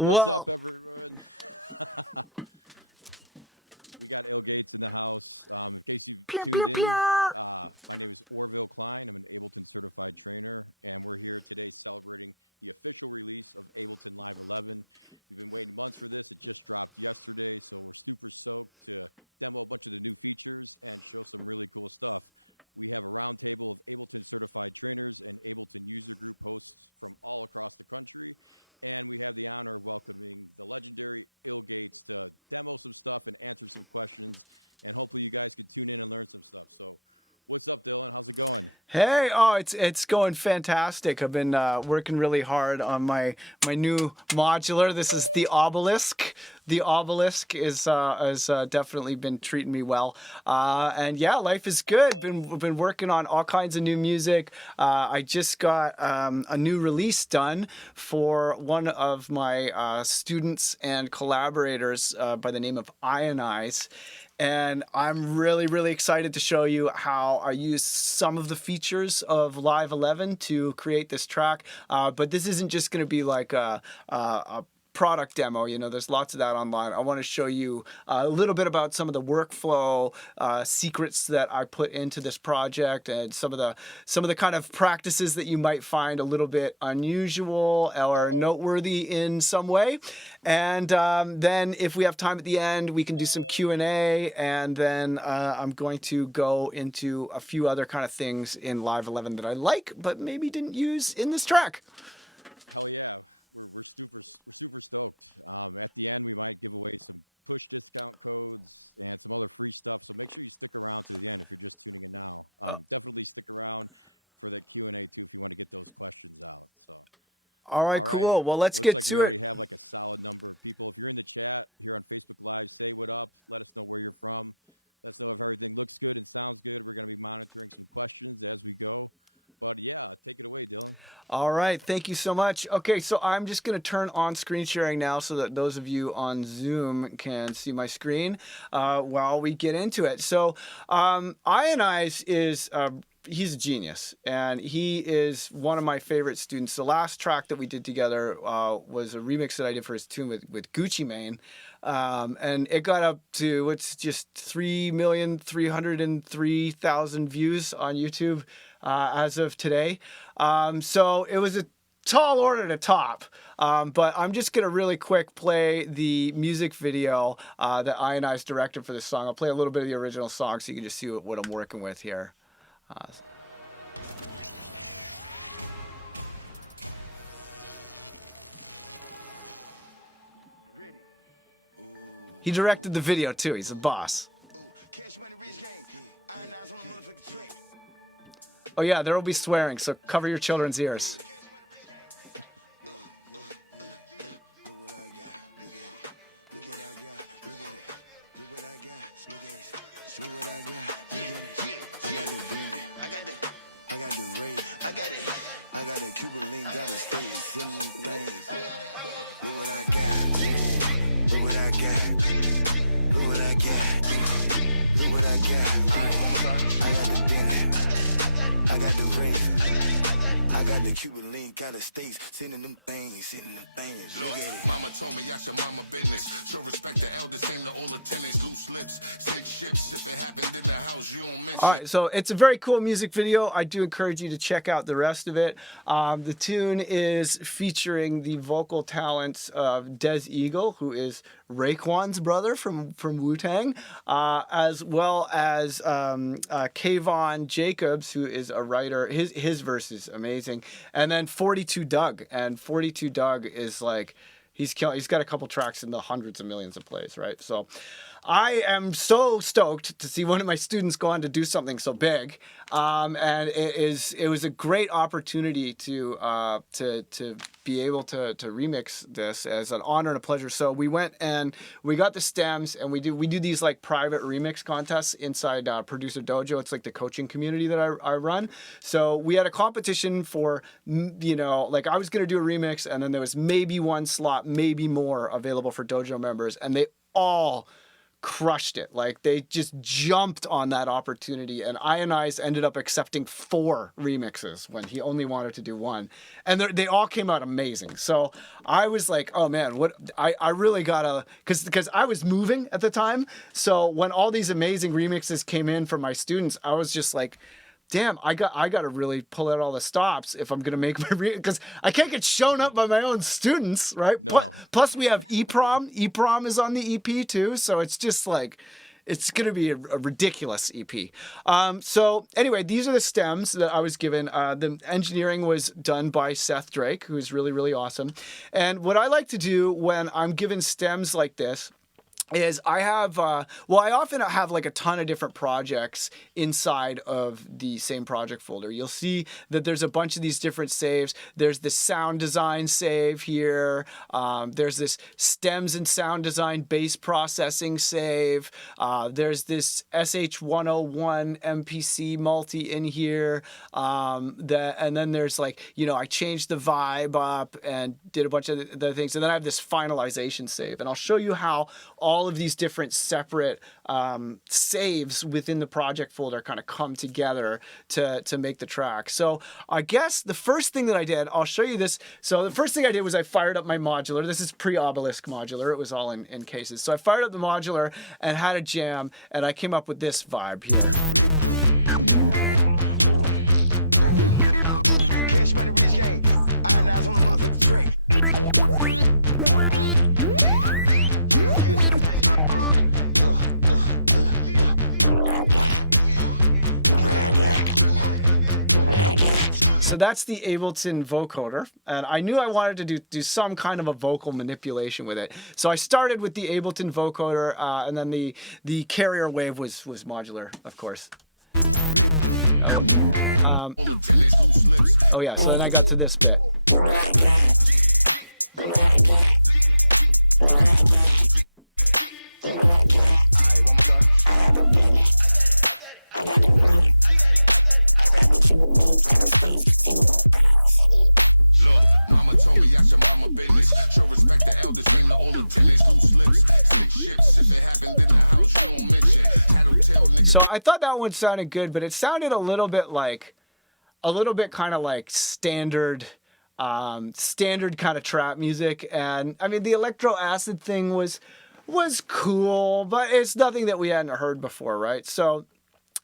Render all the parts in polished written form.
Well, pew, pew, pew. Hey, oh, it's going fantastic. I've been working really hard on my new modular. This is the obelisk. The obelisk is definitely been treating me well, and yeah, life is good. Been working on all kinds of new music. I just got a new release done for one of my students and collaborators by the name of Ionize. And I'm really, really excited to show you how I use some of the features of Live 11 to create this track. But this isn't just going to be like a product demo. You know, there's lots of that online. I want to show you a little bit about some of the workflow secrets that I put into this project, and some of the kind of practices that you might find a little bit unusual or noteworthy in some way. And then if we have time at the end, we can do some Q&A, and then I'm going to go into a few other kind of things in Live 11 that I like, but maybe didn't use in this track. Uh, all right, cool. Well, let's get to it. All right, thank you so much. Okay, so I'm just going to turn on screen sharing now so that those of you on Zoom can see my screen while we get into it. So, Ionize is. He's a genius, and he is one of my favorite students. The last track that we did together was a remix that I did for his tune with Gucci Mane, and it got up to what's just 3,303,000 views on YouTube as of today. So it was a tall order to top. But I'm just going to really quick play the music video that Ionize directed for this song. I'll play a little bit of the original song so you can just see what I'm working with here. Uh, he directed the video too. He's a boss. Oh yeah, there will be swearing, so cover your children's ears. I got the Cuban link out of states, sending them things, sending them things. Look at it. Mama told me I should mind my business. Show respect to elders and the older tenants. Loose lips, stick ships. If it happened in the house, you don't miss. All right, so it's a very cool music video. I do encourage you to check out the rest of it. The tune is featuring the vocal talents of Des Eagle, who is Raekwon's brother from Wu-Tang, as well as Kayvon Jacobs, who is a writer. His verse is amazing. And then 42 Doug. And 42 Doug is like, he's got a couple tracks in the hundreds of millions of plays, right? So I am so stoked to see one of my students go on to do something so big, and it was a great opportunity to be able to remix this as an honor and a pleasure. So we went and we got the stems, and we do these like private remix contests inside Producer Dojo. It's like the coaching community that I run. So we had a competition for, you know, like I was gonna do a remix, and then there was maybe one slot, maybe more available for Dojo members, and they all crushed it. Like they just jumped on that opportunity, and Ionize ended up accepting 4 remixes when he only wanted to do 1, and they all came out amazing. So I was like, oh man, what I really gotta, because I was moving at the time. So when all these amazing remixes came in from my students, I was just like, damn, I got to really pull out all the stops if I'm gonna make my because I can't get shown up by my own students, right? Plus we have EPROM. EPROM is on the EP too, so it's just like it's gonna be a ridiculous EP. So anyway, these are the stems that I was given. The engineering was done by Seth Drake, who's really, really awesome. And what I like to do when I'm given stems like this is I have, I often have like a ton of different projects inside of the same project folder. You'll see that there's a bunch of these different saves. There's this sound design save here. There's this stems and sound design bass processing save. There's this SH101 MPC multi in here. And then there's like, I changed the vibe up and did a bunch of other things. And then I have this finalization save. And I'll show you how all of these different separate saves within the project folder kind of come together to make the track. So I guess the first thing that I did, I'll show you this. So the first thing I did was I fired up my modular. This is pre-Obelisk modular. It was all in cases. So I fired up the modular and had a jam, and I came up with this vibe here. So that's the Ableton vocoder, and I knew I wanted to do some kind of a vocal manipulation with it. So I started with the Ableton vocoder, and then the carrier wave was modular, of course. Oh yeah, so then I got to this bit. So I thought that one sounded good, but it sounded a little bit kind of like standard kind of trap music. And I mean, the electro acid thing was cool, but it's nothing that we hadn't heard before, right? So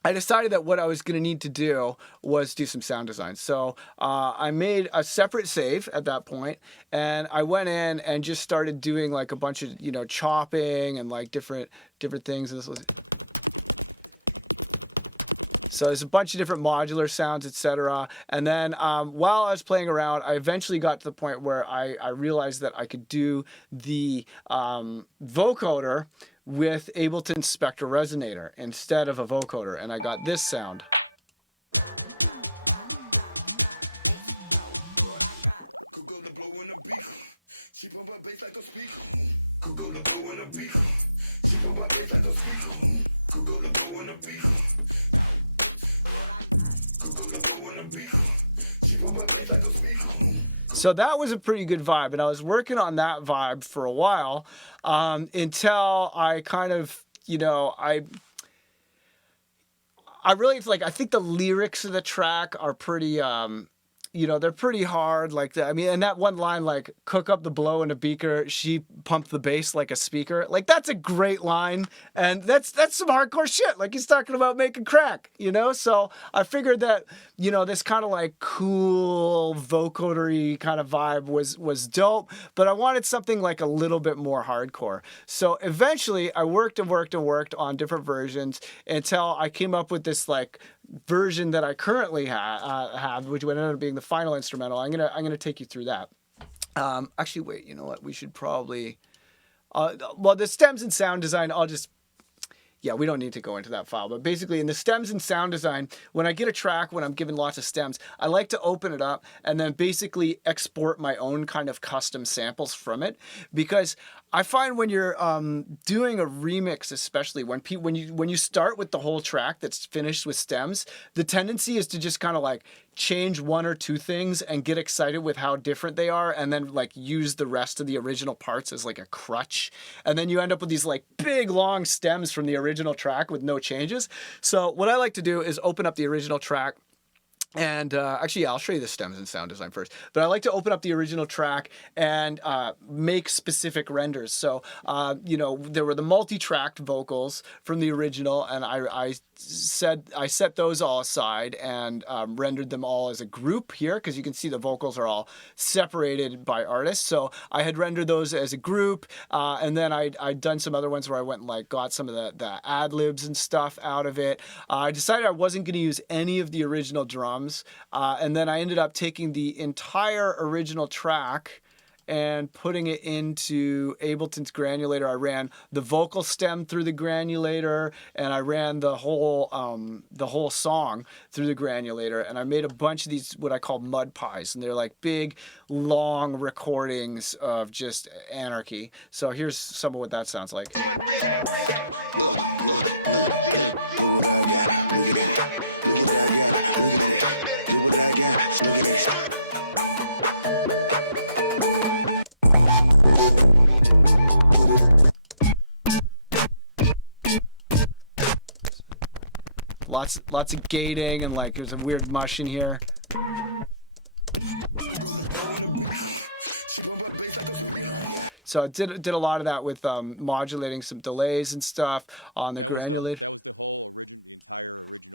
I decided that what I was going to need to do was do some sound design. So I made a separate save at that point, and I went in and just started doing like a bunch of, chopping and like different things. And this was... So there's a bunch of different modular sounds, etc. And then while I was playing around, I eventually got to the point where I realized that I could do the vocoder with Ableton Spectra Resonator instead of a vocoder, and I got this sound. So that was a pretty good vibe, and I was working on that vibe for a while until I kind of, I really like. I think the lyrics of the track are pretty, they're pretty hard. Like that. I mean, and that one line, like, cook up the blow in a beaker, she pumped the bass like a speaker. Like, that's a great line, and that's some hardcore shit. Like, he's talking about making crack, So I figured that, this kind of like cool vocodery kind of vibe was dope, but I wanted something like a little bit more hardcore. So eventually, I worked on different versions until I came up with this like version that I currently have, which would end up being the final instrumental. I'm gonna take you through that. Actually, wait. You know what? We should probably. The stems and sound design. We don't need to go into that file. But basically, in the stems and sound design, when I get a track, when I'm given lots of stems, I like to open it up and then basically export my own kind of custom samples from it, because I find when you're doing a remix, especially when you start with the whole track that's finished with stems, the tendency is to just kind of like change one or two things and get excited with how different they are, and then like use the rest of the original parts as like a crutch, and then you end up with these like big long stems from the original track with no changes. So what I like to do is open up the original track. And actually, yeah, I'll show you the stems and sound design first. But I like to open up the original track and make specific renders. So, there were the multi-tracked vocals from the original, and I set those all aside and rendered them all as a group here, because you can see the vocals are all separated by artists. So I had rendered those as a group, and then I'd done some other ones where I went and like got some of the ad libs and stuff out of it. I decided I wasn't going to use any of the original drums. And then I ended up taking the entire original track and putting it into Ableton's granulator. I ran the vocal stem through the granulator, and I ran the whole song through the granulator, and I made a bunch of these what I call mud pies, and they're like big, long recordings of just anarchy. So here's some of what that sounds like. Lots of gating, and like there's a weird mush in here. So I did a lot of that with modulating some delays and stuff on the granulator.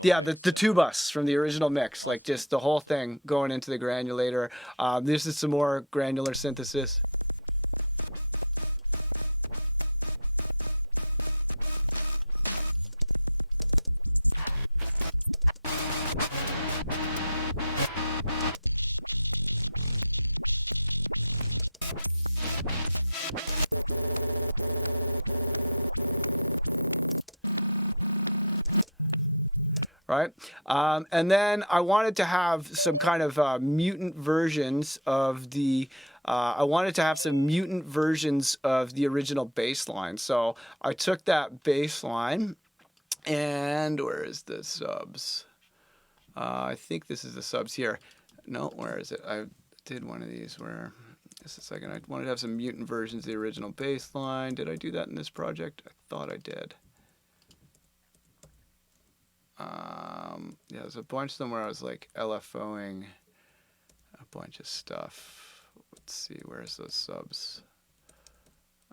Yeah, the two bus from the original mix, like just the whole thing going into the granulator. This is some more granular synthesis. Right? And then I wanted to have some kind of mutant versions of the. I wanted to have some mutant versions of the original bass line. So I took that bass line, and where is the subs? I think this is the subs here. No, where is it? I did one of these where. Just a second. I wanted to have some mutant versions of the original bass line. Did I do that in this project? I thought I did. Yeah, there's a bunch of them where I was like LFOing a bunch of stuff. Let's see, where's those subs?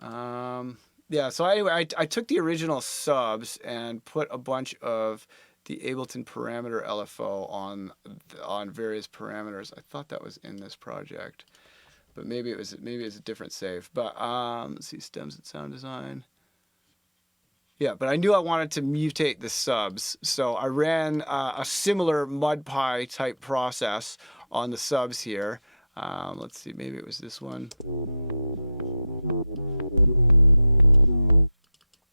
Yeah, so anyway, I took the original subs and put a bunch of the Ableton parameter LFO on various parameters. I thought that was in this project, but maybe it was a different save. But let's see, stems and sound design. Yeah, but I knew I wanted to mutate the subs, so I ran a similar MudPie type process on the subs here. Let's see, maybe it was this one.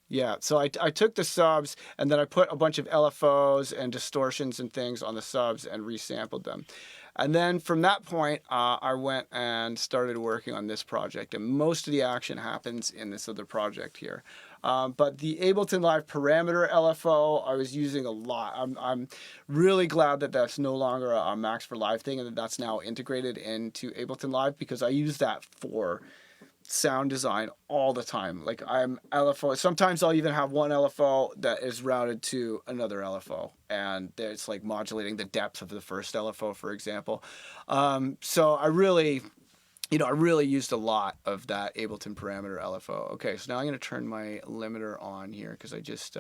Yeah, so I took the subs, and then I put a bunch of LFOs and distortions and things on the subs and resampled them. And then from that point, I went and started working on this project, and most of the action happens in this other project here. But the Ableton Live parameter LFO I was using a lot. I'm really glad that that's no longer a Max for Live thing, and that that's now integrated into Ableton Live, because I use that for sound design all the time. Like I'm LFO. Sometimes I'll even have one LFO that is routed to another LFO, and it's like modulating the depth of the first LFO, for example. So I really used a lot of that Ableton parameter LFO. Okay, so now I'm going to turn my limiter on here, because I just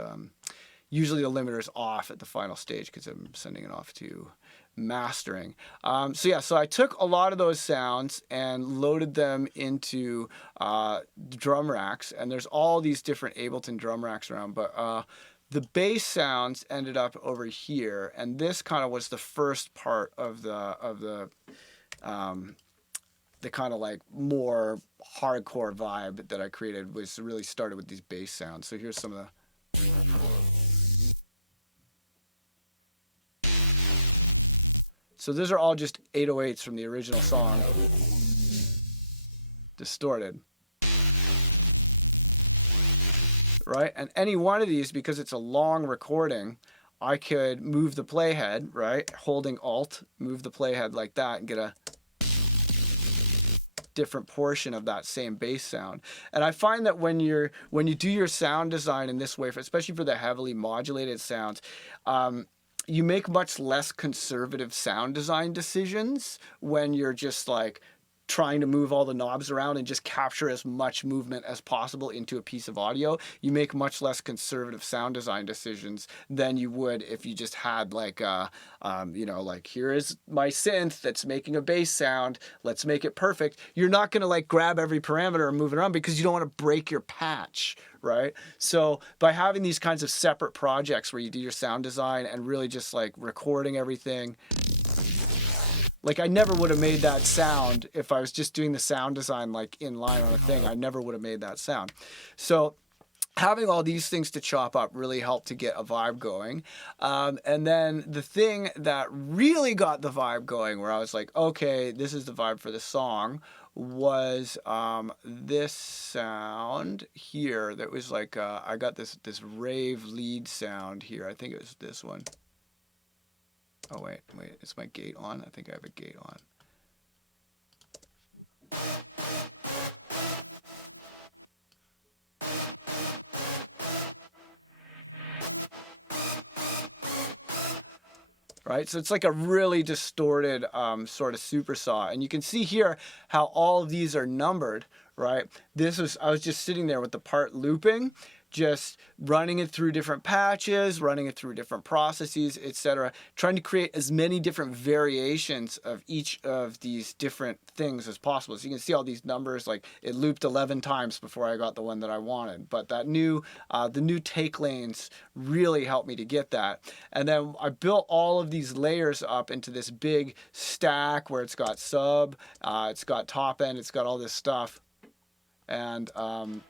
usually the limiter is off at the final stage because I'm sending it off to mastering. So I took a lot of those sounds and loaded them into drum racks, and there's all these different Ableton drum racks around, but the bass sounds ended up over here, and this kind of was the first part of the kind of like more hardcore vibe that I created. Was really started with these bass sounds. So here's some of the. So those are all just 808s from the original song, distorted. right? And any one of these, because it's a long recording, I could move the playhead, right? Holding Alt, move the playhead like that and get a different portion of that same bass sound. And I find that when you do your sound design in this way, especially for the heavily modulated sounds, you make much less conservative sound design decisions when you're just like trying to move all the knobs around and just capture as much movement as possible into a piece of audio. You make much less conservative sound design decisions than you would if you just had like like, here is my synth that's making a bass sound, let's make it perfect. You're not going to like grab every parameter and move it around because you don't want to break your patch, right? So by having these kinds of separate projects where you do your sound design and really just like recording everything, like I never would have made that sound if I was just doing the sound design like in line on a thing. I never would have made that sound. So having all these things to chop up really helped to get a vibe going. And then the thing that really got the vibe going, where I was like, okay, this is the vibe for the song, was this sound here that was like, I got this rave lead sound here. I think it was this one. Oh, wait, is my gate on? I think I have a gate on. Right, so it's like a really distorted sort of supersaw, and you can see here how all of these are numbered, right? I was just sitting there with the part looping, just running it through different patches, running it through different processes, etc., trying to create as many different variations of each of these different things as possible. So you can see all these numbers, like it looped 11 times before I got the one that I wanted. But that the new take lanes really helped me to get that. And then I built all of these layers up into this big stack where it's got sub, it's got top end, it's got all this stuff. And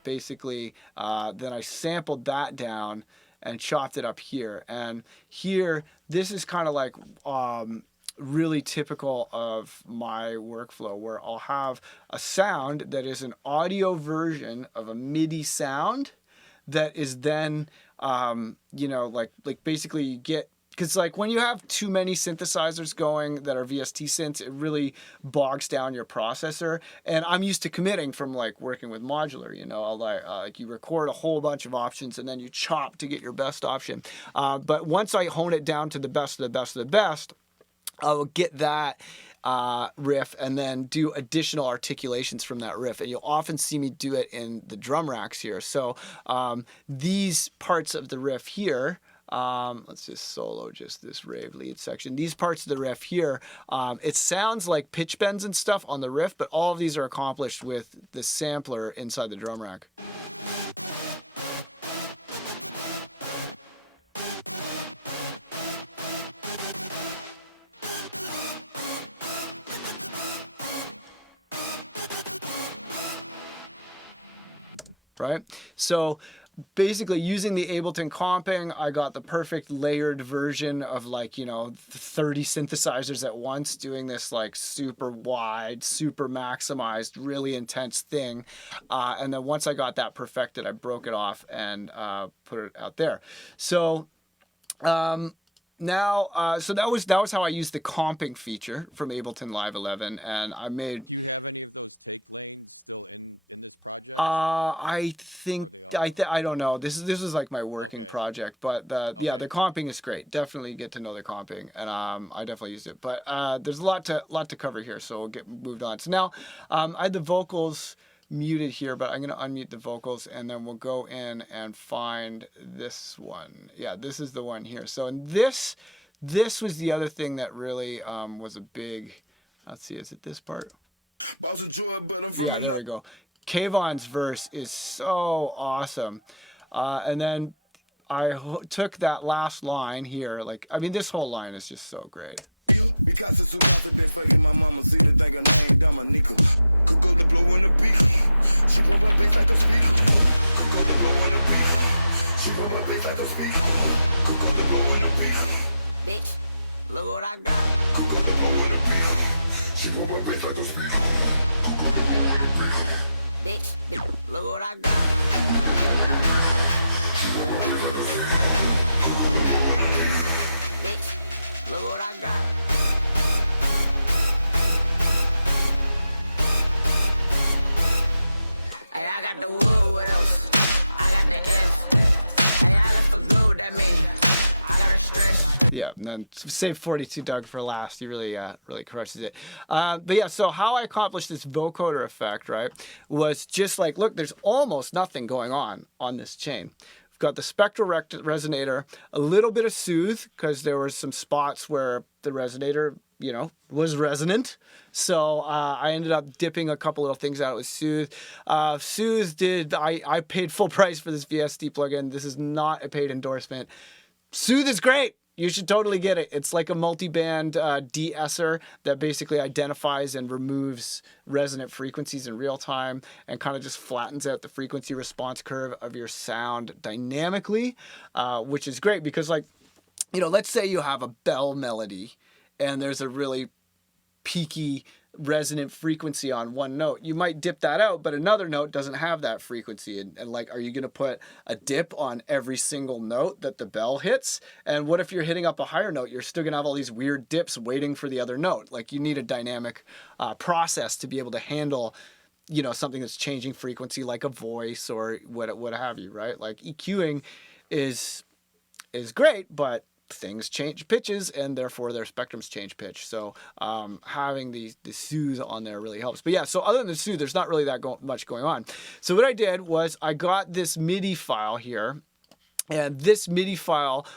basically then I sampled that down and chopped it up here. And here, this is kind of like really typical of my workflow, where I'll have a sound that is an audio version of a MIDI sound that is then, like basically you get, because like when you have too many synthesizers going that are VST synths, it really bogs down your processor. And I'm used to committing from like working with modular, I'll like you record a whole bunch of options and then you chop to get your best option. But once I hone it down to the best of the best of the best, I will get that riff and then do additional articulations from that riff. And you'll often see me do it in the drum racks here. So these parts of the riff here, let's just solo just this rave lead section. These parts of the riff here, it sounds like pitch bends and stuff on the riff, but all of these are accomplished with the sampler inside the drum rack. Right? So basically using the Ableton comping, I got the perfect layered version of like, 30 synthesizers at once doing this like super wide, super maximized, really intense thing. And then once I got that perfected, I broke it off and put it out there. So now, so that was how I used the comping feature from Ableton Live 11, and I made I don't know. This is like my working project, but the comping is great. Definitely get to know the comping, and I definitely used it. But there's a lot to cover here, so we'll get moved on. So now I had the vocals muted here, but I'm gonna unmute the vocals, and then we'll go in and find this one. Yeah, this is the one here. So and this was the other thing that really was a big. Let's see, is it this part? Yeah, there we go. Kayvon's verse is so awesome. And then I took that last line here. Like, I mean, this whole line is just so great. Yeah, and then save 42 Doug for last. He really, really crushes it. But yeah, so how I accomplished this vocoder effect, right, was just like, look, there's almost nothing going on this chain. We've got the spectral resonator, a little bit of soothe, because there were some spots where the resonator, you know, was resonant. So I ended up dipping a couple little things out with soothe. Soothe I paid full price for this VST plugin. This is not a paid endorsement. Soothe is great. You should totally get it. It's like a multi-band de-esser that basically identifies and removes resonant frequencies in real time and kind of just flattens out the frequency response curve of your sound dynamically, which is great because, like, you know, let's say you have a bell melody and there's a really peaky resonant frequency on one note. You might dip that out, but another note doesn't have that frequency. And like, are you going to put a dip on every single note that the bell hits? And what if you're hitting up a higher note? You're still going to have all these weird dips waiting for the other note. Like, you need a dynamic process to be able to handle, you know, something that's changing frequency, like a voice or what have you, right? Like, EQing is great, but things change pitches and therefore their spectrums change pitch. So having the soothe on there really helps. But yeah, so other than the soothe, there's not really that much going on. So what I did was I got this MIDI file here, and this MIDI file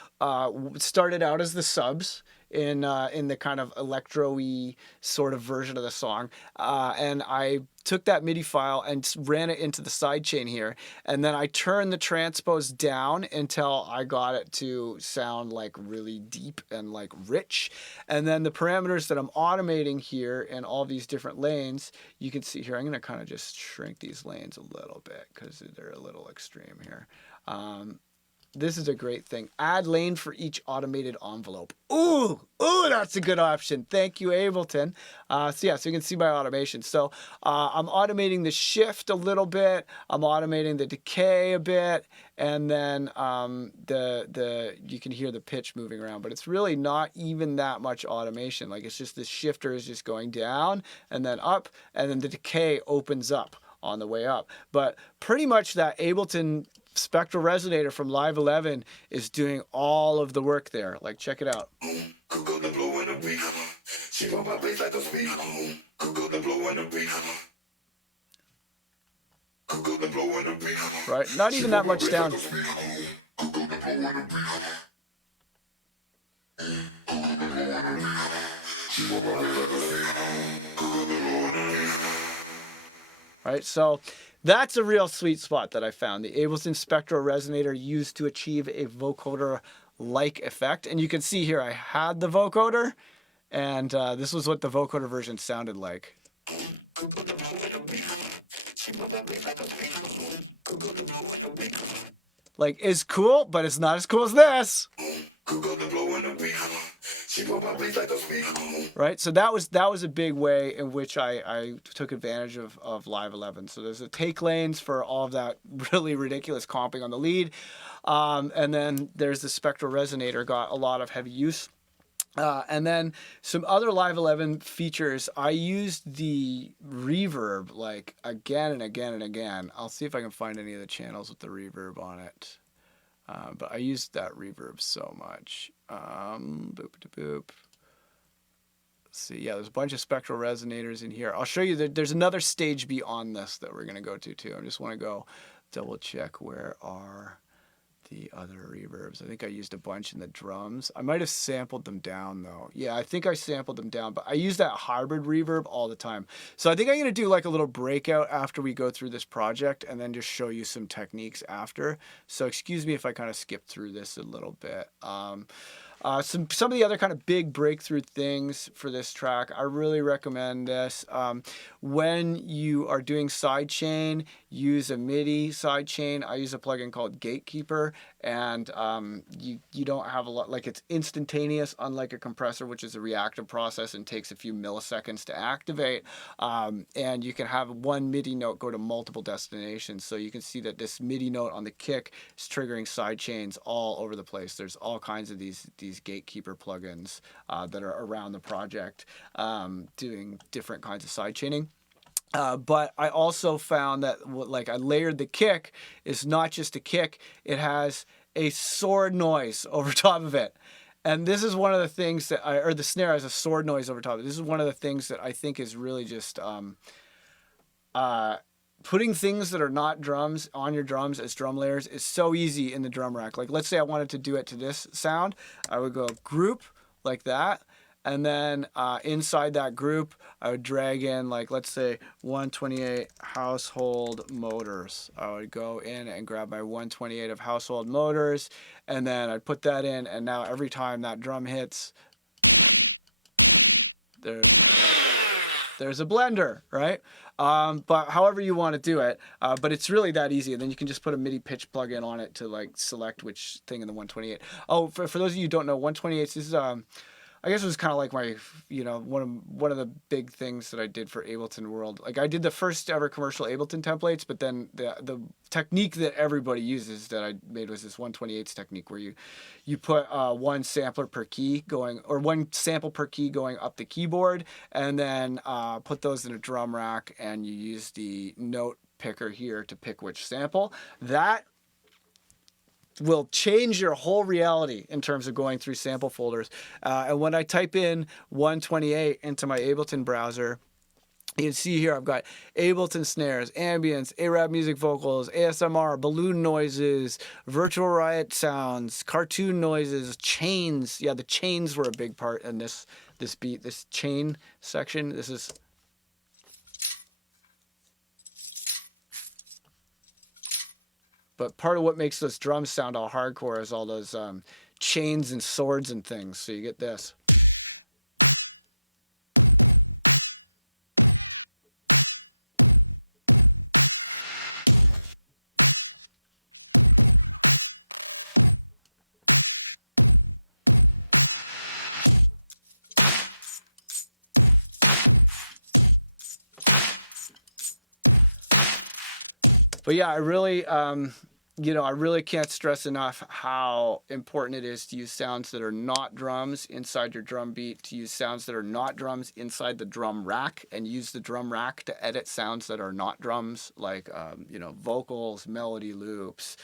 started out as the subs in the kind of electro-y sort of version of the song. And I took that MIDI file and ran it into the sidechain here. And then I turned the transpose down until I got it to sound like really deep and like rich. And then the parameters that I'm automating here in all these different lanes, you can see here, I'm going to kind of just shrink these lanes a little bit because they're a little extreme here. This is a great thing. Add lane for each automated envelope. Ooh, that's a good option. Thank you, Ableton. So yeah, so you can see my automation. So I'm automating the shift a little bit. I'm automating the decay a bit, and then you can hear the pitch moving around. But it's really not even that much automation. Like, it's just the shifter is just going down and then up, and then the decay opens up on the way up. But pretty much that Ableton spectral resonator from Live 11 is doing all of the work there. Like, check it out. Right? Not even that much down. Right? So that's a real sweet spot that I found. The Ableton Spectral Resonator used to achieve a vocoder-like effect. And you can see here I had the vocoder, and this was what the vocoder version sounded like. Like, it's cool, but it's not as cool as this. Right, so that was a big way in which I took advantage of Live 11. So there's the take lanes for all of that really ridiculous comping on the lead, and then there's the spectral resonator, got a lot of heavy use. And then some other Live 11 features, I used the reverb like again and again and again. I'll see if I can find any of the channels with the reverb on it. But I used that reverb so much. Boop. Let's see, yeah, there's a bunch of spectral resonators in here. I'll show you that there's another stage beyond this that we're going to go to too. I just want to go double check where are the other reverbs. I think I used a bunch in the drums. I might have sampled them down though. Yeah, I think I sampled them down, but I use that hybrid reverb all the time. So I think I'm going to do like a little breakout after we go through this project and then just show you some techniques after. So excuse me if I kind of skip through this a little bit. Some of the other kind of big breakthrough things for this track, I really recommend this. When you are doing sidechain, use a MIDI sidechain. I use a plugin called Gatekeeper, and you don't have a lot, like, it's instantaneous, unlike a compressor, which is a reactive process and takes a few milliseconds to activate. And you can have one MIDI note go to multiple destinations. So you can see that this MIDI note on the kick is triggering sidechains all over the place. There's all kinds of these Gatekeeper plugins that are around the project doing different kinds of sidechaining. But I also found that like I layered the kick is not just a kick, it has a sword noise over top of it. And this is one of the things that or the snare has a sword noise over top. This is one of the things that I think is really just uh, putting things that are not drums on your drums as drum layers is so easy in the drum rack. Like, let's say I wanted to do it to this sound, I would go group like that. And then inside that group, I would drag in, like, let's say 128 household motors. I would go in and grab my 128 of household motors, and then I'd put that in. And now every time that drum hits, there, there's a blender, right? But however you want to do it, but it's really that easy. And then you can just put a MIDI pitch plugin on it to like select which thing in the 128. Oh, for those of you who don't know, 128s, this is I guess it was kind of like my, one of the big things that I did for Ableton World. Like, I did the first ever commercial Ableton templates, but then the technique that everybody uses that I made was this 128s technique, where you put one sampler per key going, or one sample per key going up the keyboard, and then put those in a drum rack, and you use the note picker here to pick which sample. That will change your whole reality in terms of going through sample folders. And when I type in 128 into my Ableton browser, you can see here I've got Ableton snares, ambience, Arab music vocals, ASMR, balloon noises, virtual riot sounds, cartoon noises, chains. Yeah, the chains were a big part in this beat, this chain section. This is... But part of what makes those drums sound all hardcore is all those chains and swords and things. So you get this. But yeah, I really, I really can't stress enough how important it is to use sounds that are not drums inside your drum beat, to use sounds that are not drums inside the drum rack, and use the drum rack to edit sounds that are not drums, like, vocals, melody loops,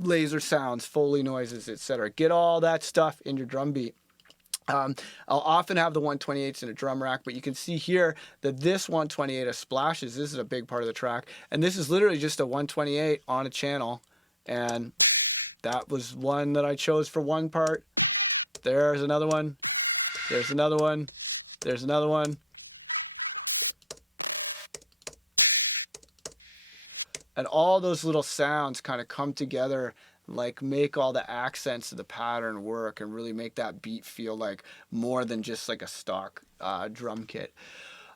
laser sounds, Foley noises, etc. Get all that stuff in your drum beat. I'll often have the 128s in a drum rack, but you can see here that this 128 of splashes, this is a big part of the track, and this is literally just a 128 on a channel, and that was one that I chose for one part. There's another one. There's another one. There's another one. And all those little sounds kind of come together, like make all the accents of the pattern work and really make that beat feel like more than just like a stock drum kit.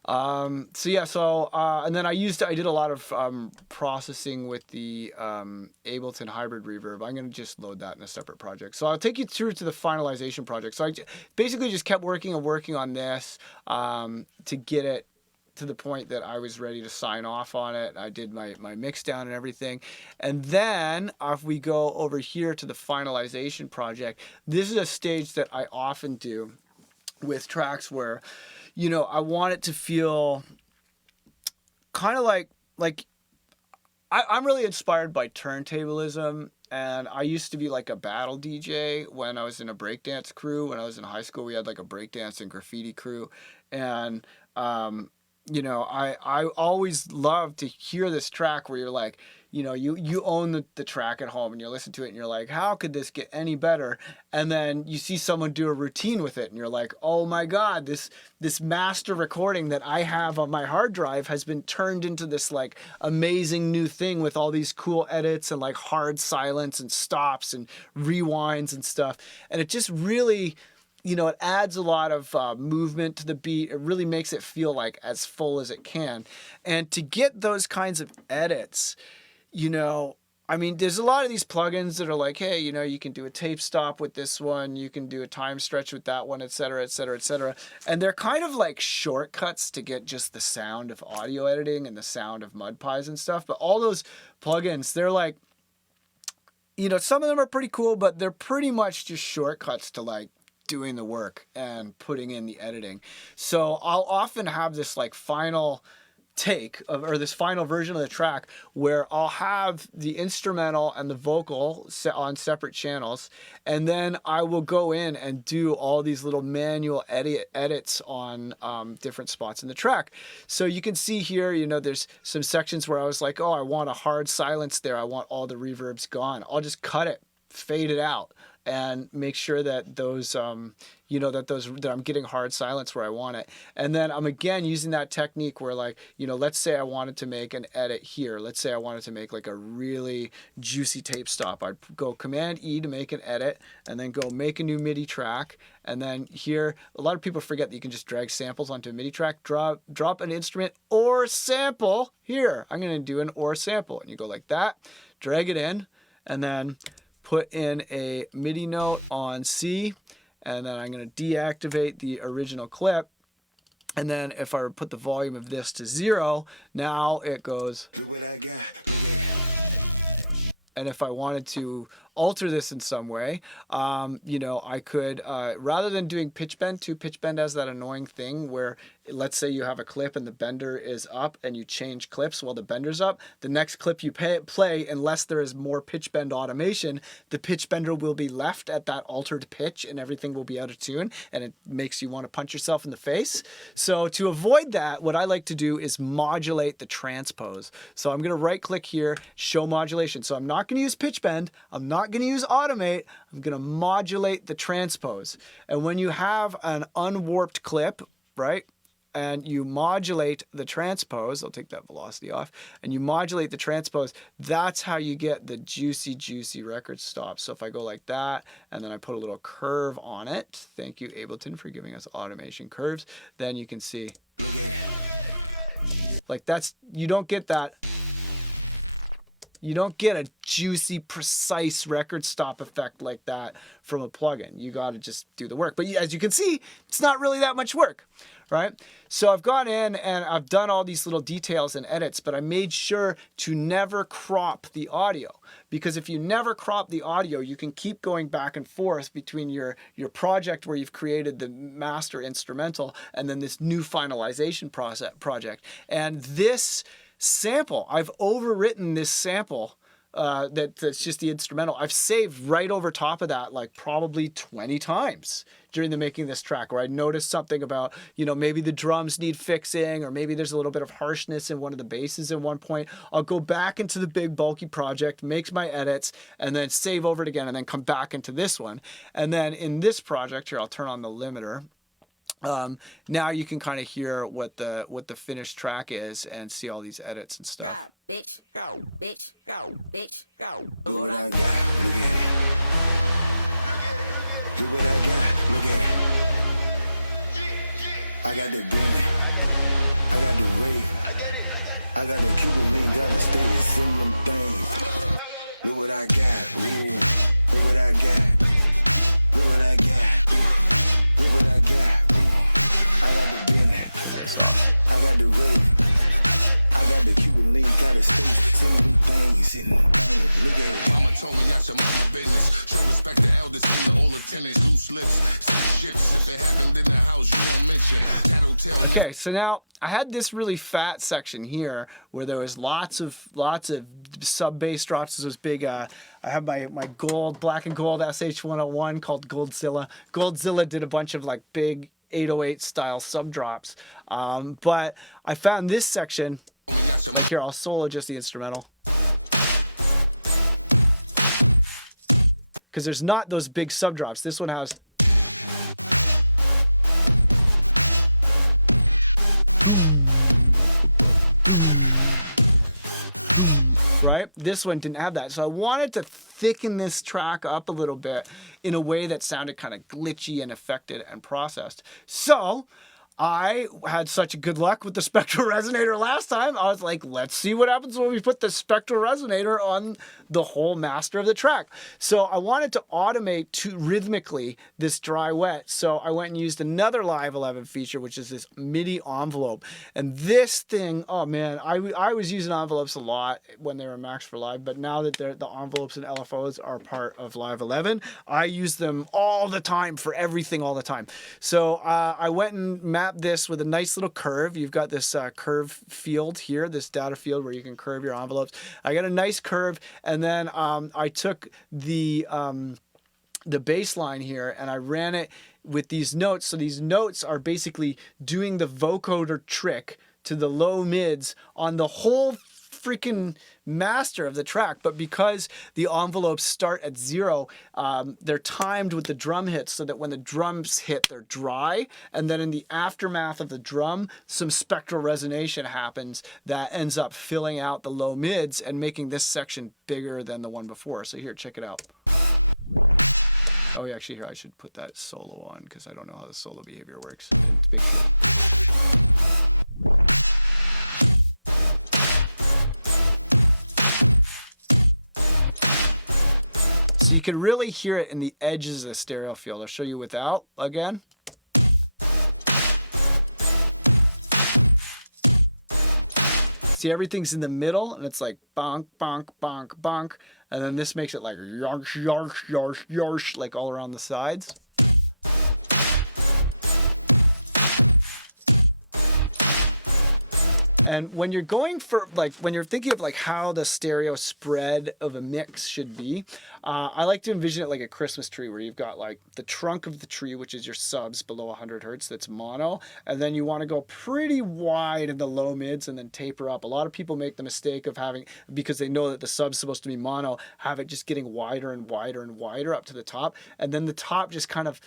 And then I did a lot of processing with the Ableton Hybrid Reverb. I'm going to just load that in a separate project. So I'll take you through to the finalization project. So I basically just kept working on this to get it to the point that I was ready to sign off on it. I did my mix down and everything. And then if we go over here to the finalization project, this is a stage that I often do with tracks where, I want it to feel kind of like I'm really inspired by turntablism. And I used to be like a battle DJ when I was in a breakdance crew. When I was in high school, we had like a breakdance and graffiti crew. And, I always love to hear this track where you're like, you own the track at home and you listen to it and you're like, how could this get any better? And then you see someone do a routine with it and you're like, oh my God, this master recording that I have on my hard drive has been turned into this like amazing new thing with all these cool edits and like hard silence and stops and rewinds and stuff. And it just really, it adds a lot of movement to the beat. It really makes it feel like as full as it can. And to get those kinds of edits, there's a lot of these plugins that are like, hey, you can do a tape stop with this one, you can do a time stretch with that one, et cetera, et cetera, et cetera. And they're kind of like shortcuts to get just the sound of audio editing and the sound of mud pies and stuff. But all those plugins, they're like, some of them are pretty cool, but they're pretty much just shortcuts to like doing the work and putting in the editing. So I'll often have this like final take of, or this final version of the track where I'll have the instrumental and the vocal set on separate channels, and then I will go in and do all these little manual edits on different spots in the track. So you can see here, you know, there's some sections where I was like, oh, I want a hard silence there, I want all the reverbs gone. I'll just cut it, fade it out, and make sure that those, you know, that I'm getting hard silence where I want it. And then I'm again using that technique where, like, you know, let's say I wanted to make an edit here. Let's say I wanted to make like a really juicy tape stop. I'd go Command E to make an edit, and then go make a new MIDI track. And then here, a lot of people forget that you can just drag samples onto a MIDI track, drop an instrument or sample. Here, I'm going to do an or sample. And you go like that, drag it in, and then put in a MIDI note on C, and then I'm going to deactivate the original clip. And then if I put the volume of this to 0, now it goes. And if I wanted to alter this in some way, you know, I could, rather than doing pitch bend, pitch bend has that annoying thing where, let's say you have a clip and the bender is up and you change clips while the bender's up. The next clip you play, unless there is more pitch bend automation, the pitch bender will be left at that altered pitch and everything will be out of tune, and it makes you want to punch yourself in the face. So to avoid that, what I like to do is modulate the transpose. So I'm going to right click here, show modulation. So I'm not going to use pitch bend. I'm not going to use automate. I'm going to modulate the transpose. And when you have an unwarped clip, right, and you modulate the transpose, I'll take that velocity off, and you modulate the transpose, that's how you get the juicy, juicy record stop. So if I go like that, and then I put a little curve on it, thank you, Ableton, for giving us automation curves, then you can see, like that's, you don't get that. You don't get a juicy, precise record stop effect like that from a plugin. You got to just do the work. But as you can see, it's not really that much work, right? So I've gone in and I've done all these little details and edits, but I made sure to never crop the audio. Because if you never crop the audio, you can keep going back and forth between your project where you've created the master instrumental and then this new finalization project. And this sample, I've overwritten this sample that's just the instrumental. I've saved right over top of that like probably 20 times during the making of this track, where I noticed something about, you know, maybe the drums need fixing, or maybe there's a little bit of harshness in one of the basses at one point. I'll go back into the big bulky project, make my edits, and then save over it again, and then come back into this one. And then in this project here, I'll turn on the limiter. Now you can kind of hear what the finished track is and see all these edits and stuff. Bitch, go, bitch, go, bitch, go. Turn this off. Okay, so now I had this really fat section here where there was lots of sub bass drops. This was big. I have my black and gold SH101 called Goldzilla. Goldzilla did a bunch of like big 808 style sub drops, but I found this section, like here, I'll solo just the instrumental, because there's not those big sub drops. This one has right? This one didn't have that. So I wanted to thicken this track up a little bit in a way that sounded kind of glitchy and affected and processed. So I had such good luck with the spectral resonator last time. I was like, let's see what happens when we put the spectral resonator on the whole master of the track. So I wanted to automate rhythmically this dry wet. So I went and used another Live 11 feature, which is this MIDI envelope. And this thing, oh man, I was using envelopes a lot when they were Max for Live, but now that the envelopes and LFOs are part of Live 11, I use them all the time for everything all the time. So I went and map this with a nice little curve. You've got this curve field here, this data field where you can curve your envelopes. I got a nice curve, and then I took the baseline here and I ran it with these notes. So these notes are basically doing the vocoder trick to the low mids on the whole freaking master of the track. But because the envelopes start at 0, they're timed with the drum hits so that when the drums hit, they're dry. And then in the aftermath of the drum, some spectral resonation happens that ends up filling out the low mids and making this section bigger than the one before. So here, check it out. Oh, yeah, actually, here, I should put that solo on because I don't know how the solo behavior works. It's big shit. So you can really hear it in the edges of the stereo field. I'll show you without again. See, everything's in the middle, and it's like bonk, bonk, bonk, bonk. And then this makes it like yarsh, yarsh, yarsh, yarsh, like all around the sides. And when you're going for, like, when you're thinking of like how the stereo spread of a mix should be, I like to envision it like a Christmas tree where you've got like the trunk of the tree, which is your subs below 100 hertz, that's mono. And then you want to go pretty wide in the low mids and then taper up. A lot of people make the mistake of having, because they know that the sub's supposed to be mono, have it just getting wider and wider and wider up to the top. And then the top just kind of,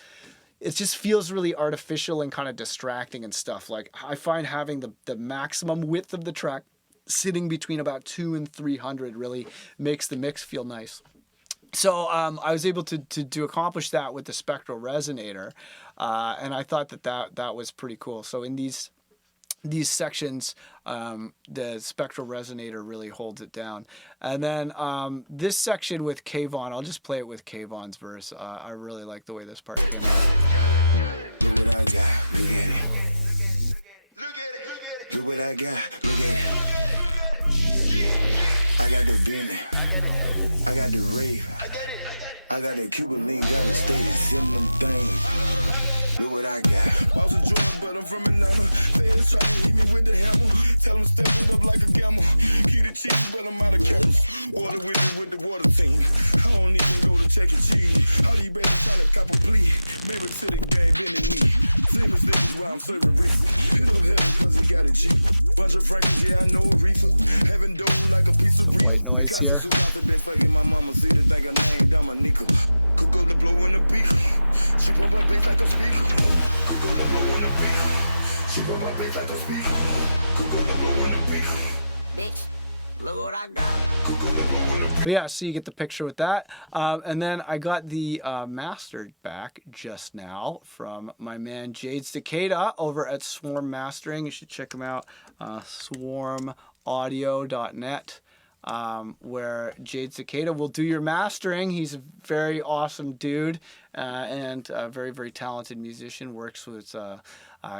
it just feels really artificial and kind of distracting and stuff. Like, I find having the maximum width of the track sitting between about 200 and 300 really makes the mix feel nice. So I was able to accomplish that with the spectral resonator, and I thought that was pretty cool. So in these sections, the spectral resonator really holds it down. And then this section with Kayvon, I'll just play it with Kayvon's verse. I really like the way this part came out. I got that Cuban link, send them things. Do what I got. With the hammer, tell them step it up like a camel. Keep the cheese, but I'm out of cameras. Water with the water team. I don't even go to take a cheese. All these baby trying to cop a plea. Maybe sitting back in the knee. Slippers, that is why I'm serving reason. Hell, because he got a G. Bunch of frames, yeah, I know a reason. Haven't done it like a piece of some white noise here. But yeah, so you get the picture with that. And then I got the master back just now from my man Jade Cicada over at Swarm Mastering. You should check him out, swarmaudio.net. Where Jade Cicada will do your mastering. He's a very awesome dude and a very, very talented musician. Works with,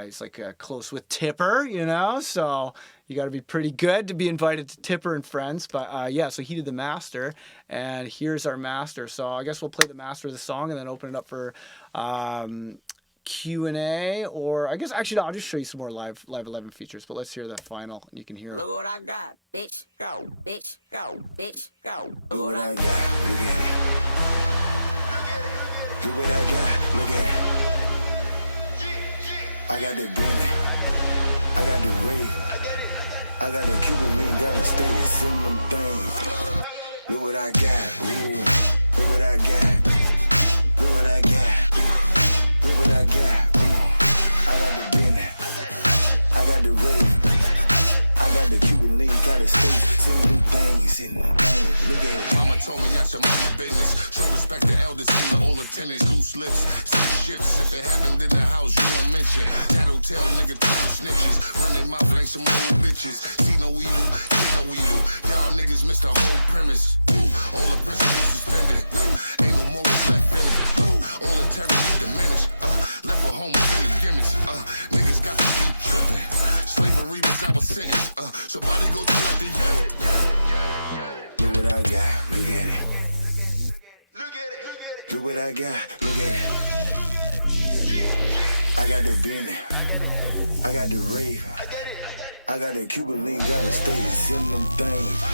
he's like close with Tipper, you know, so you got to be pretty good to be invited to Tipper and Friends. But yeah, so he did the master, and here's our master. So I guess we'll play the master of the song and then open it up for Q&A, or I guess actually no, I'll just show you some more live 11 features, but let's hear the final and you can hear. Look what I got, bitch, go, bitch, go, bitch, go. Look what I got. I got the bitch, I got it, I get it, I got the Cuban, I got the stuff. Look what I got, look what I got, look what I got. Mama told me that's your business. So respect the elders and all the tenants who slip. Some shit since it happened in the house, you don't mention it. That hotel nigga talking snitches. Running my face, some little bitches. You know we on, y'all niggas missed the whole premise. All the premise is suspended. Ain't no more black folk. All the terrorists diminished. Left a home with the gimmicks. Niggas got to keep killing. Slavery was not a sin. Somebody go to the I got it. I got the rave. I get it. I got the Cuban link. I got the things.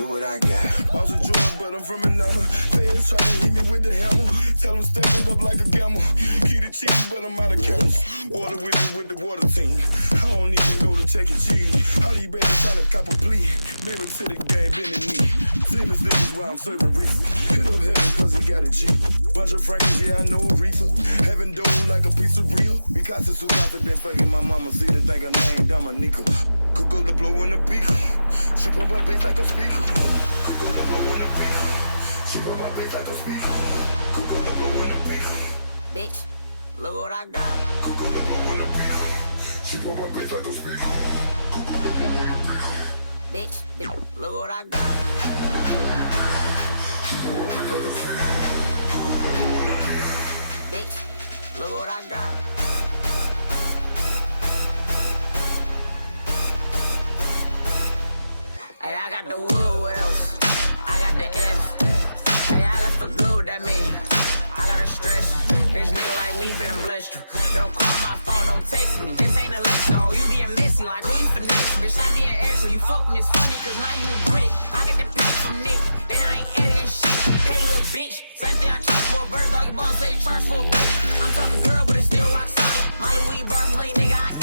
Look what I got. I was a drug, but I'm from another. They was trying to hit me with the hammer. Tell them stepping up like a gamma. Eat a chicken, but I'm out of cameras. Water with the water tank. I don't even go to take a cheese. All you better try to cop a plea. Niggas sitting bad than me. Niggas where I'm serving reason. Little heaven, cause he got a cheat. Bunch of frankers, yeah, I know reason. Heaven doing like a piece of real. Because it's so nice I've been breaking my mama. See the thing I named Dominica. Could go to blow in the beat. She put my bitch like a speaker. Could go to blow in the beat. She put my bitch like a speaker. Could go to blow in the beat. Bitch, look what I got. Could go to blow in the beat. She put my bitch like a speaker. Could go to blow in the beat. Bitch, look what I got. She put my bitch like a speaker. Could go to blow in the beat. Bitch, look what I got.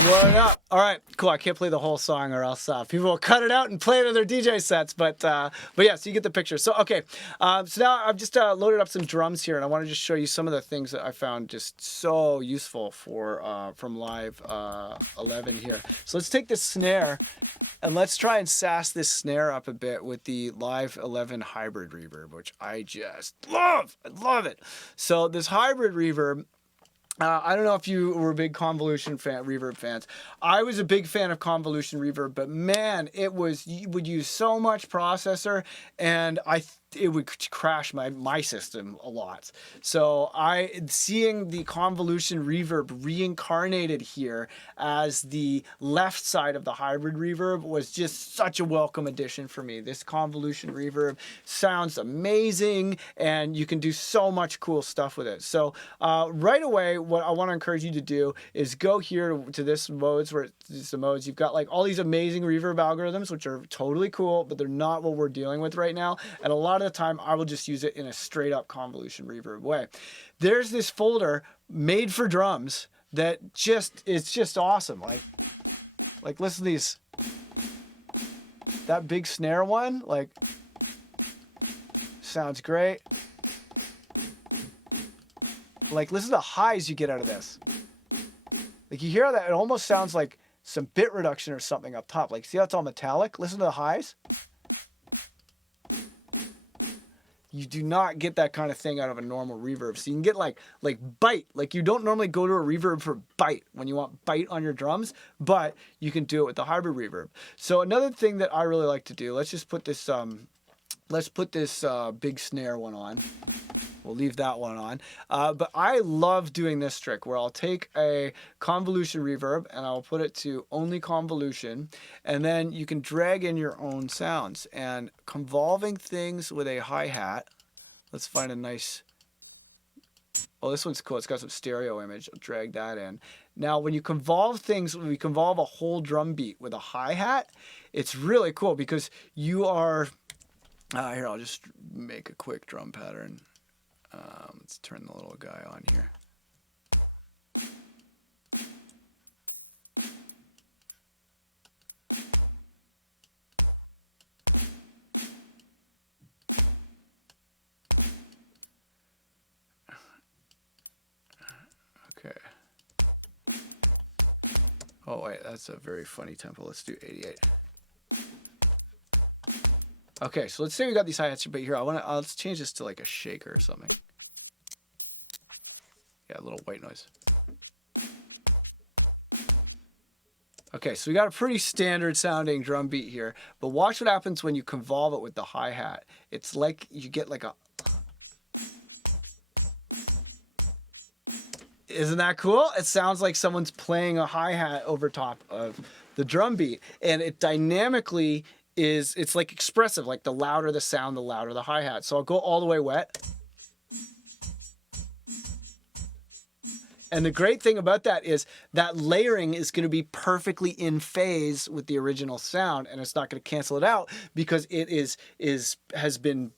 What up? All right, cool. I can't play the whole song or else people will cut it out and play it in their DJ sets. But yeah, so you get the picture. So okay, so now I've just loaded up some drums here, and I want to just show you some of the things that I found just so useful for from Live 11 here. So let's take this snare, and let's try and sass this snare up a bit with the Live 11 hybrid reverb, which I just love. I love it. So this hybrid reverb. I don't know if you were big convolution reverb fans. I was a big fan of convolution reverb, but man, you would use so much processor, and it would crash my system a lot. So seeing the convolution reverb reincarnated here as the left side of the hybrid reverb was just such a welcome addition for me. This convolution reverb sounds amazing, and you can do so much cool stuff with it. So right away, what I want to encourage you to do is go here to this modes, where it's the modes. You've got like all these amazing reverb algorithms, which are totally cool, but they're not what we're dealing with right now. And a lot of the time, I will just use it in a straight up convolution reverb way. There's this folder made for drums that it's just awesome. Like listen to these. That big snare one, like, sounds great. Like, listen to the highs you get out of this. Like, you hear that? It almost sounds like some bit reduction or something up top. Like, see how it's all metallic? Listen to the highs. You do not get that kind of thing out of a normal reverb. So you can get like bite. Like, you don't normally go to a reverb for bite when you want bite on your drums, but you can do it with the hybrid reverb. So another thing that I really like to do, let's just put this big snare one on. We'll leave that one on. But I love doing this trick where I'll take a convolution reverb and I'll put it to only convolution. And then you can drag in your own sounds. And convolving things with a hi-hat. Let's find a nice... Oh, this one's cool. It's got some stereo image. I'll drag that in. Now, when you convolve things, when we convolve a whole drum beat with a hi-hat, it's really cool because you are... here, I'll just make a quick drum pattern. Let's turn the little guy on here. Okay. Oh wait, that's a very funny tempo. Let's do 88. Okay, so let's say we got these hi-hats, but here let's change this to like a shaker or something. Yeah, a little white noise. Okay, so we got a pretty standard sounding drum beat here, but watch what happens when you convolve it with the hi-hat. It's like you get like a... Isn't that cool? It sounds like someone's playing a hi-hat over top of the drum beat, and it dynamically it's like expressive. Like, the louder the sound, the louder the hi-hat. So I'll go all the way wet. And the great thing about that is that layering is going to be perfectly in phase with the original sound, and it's not going to cancel it out because it has been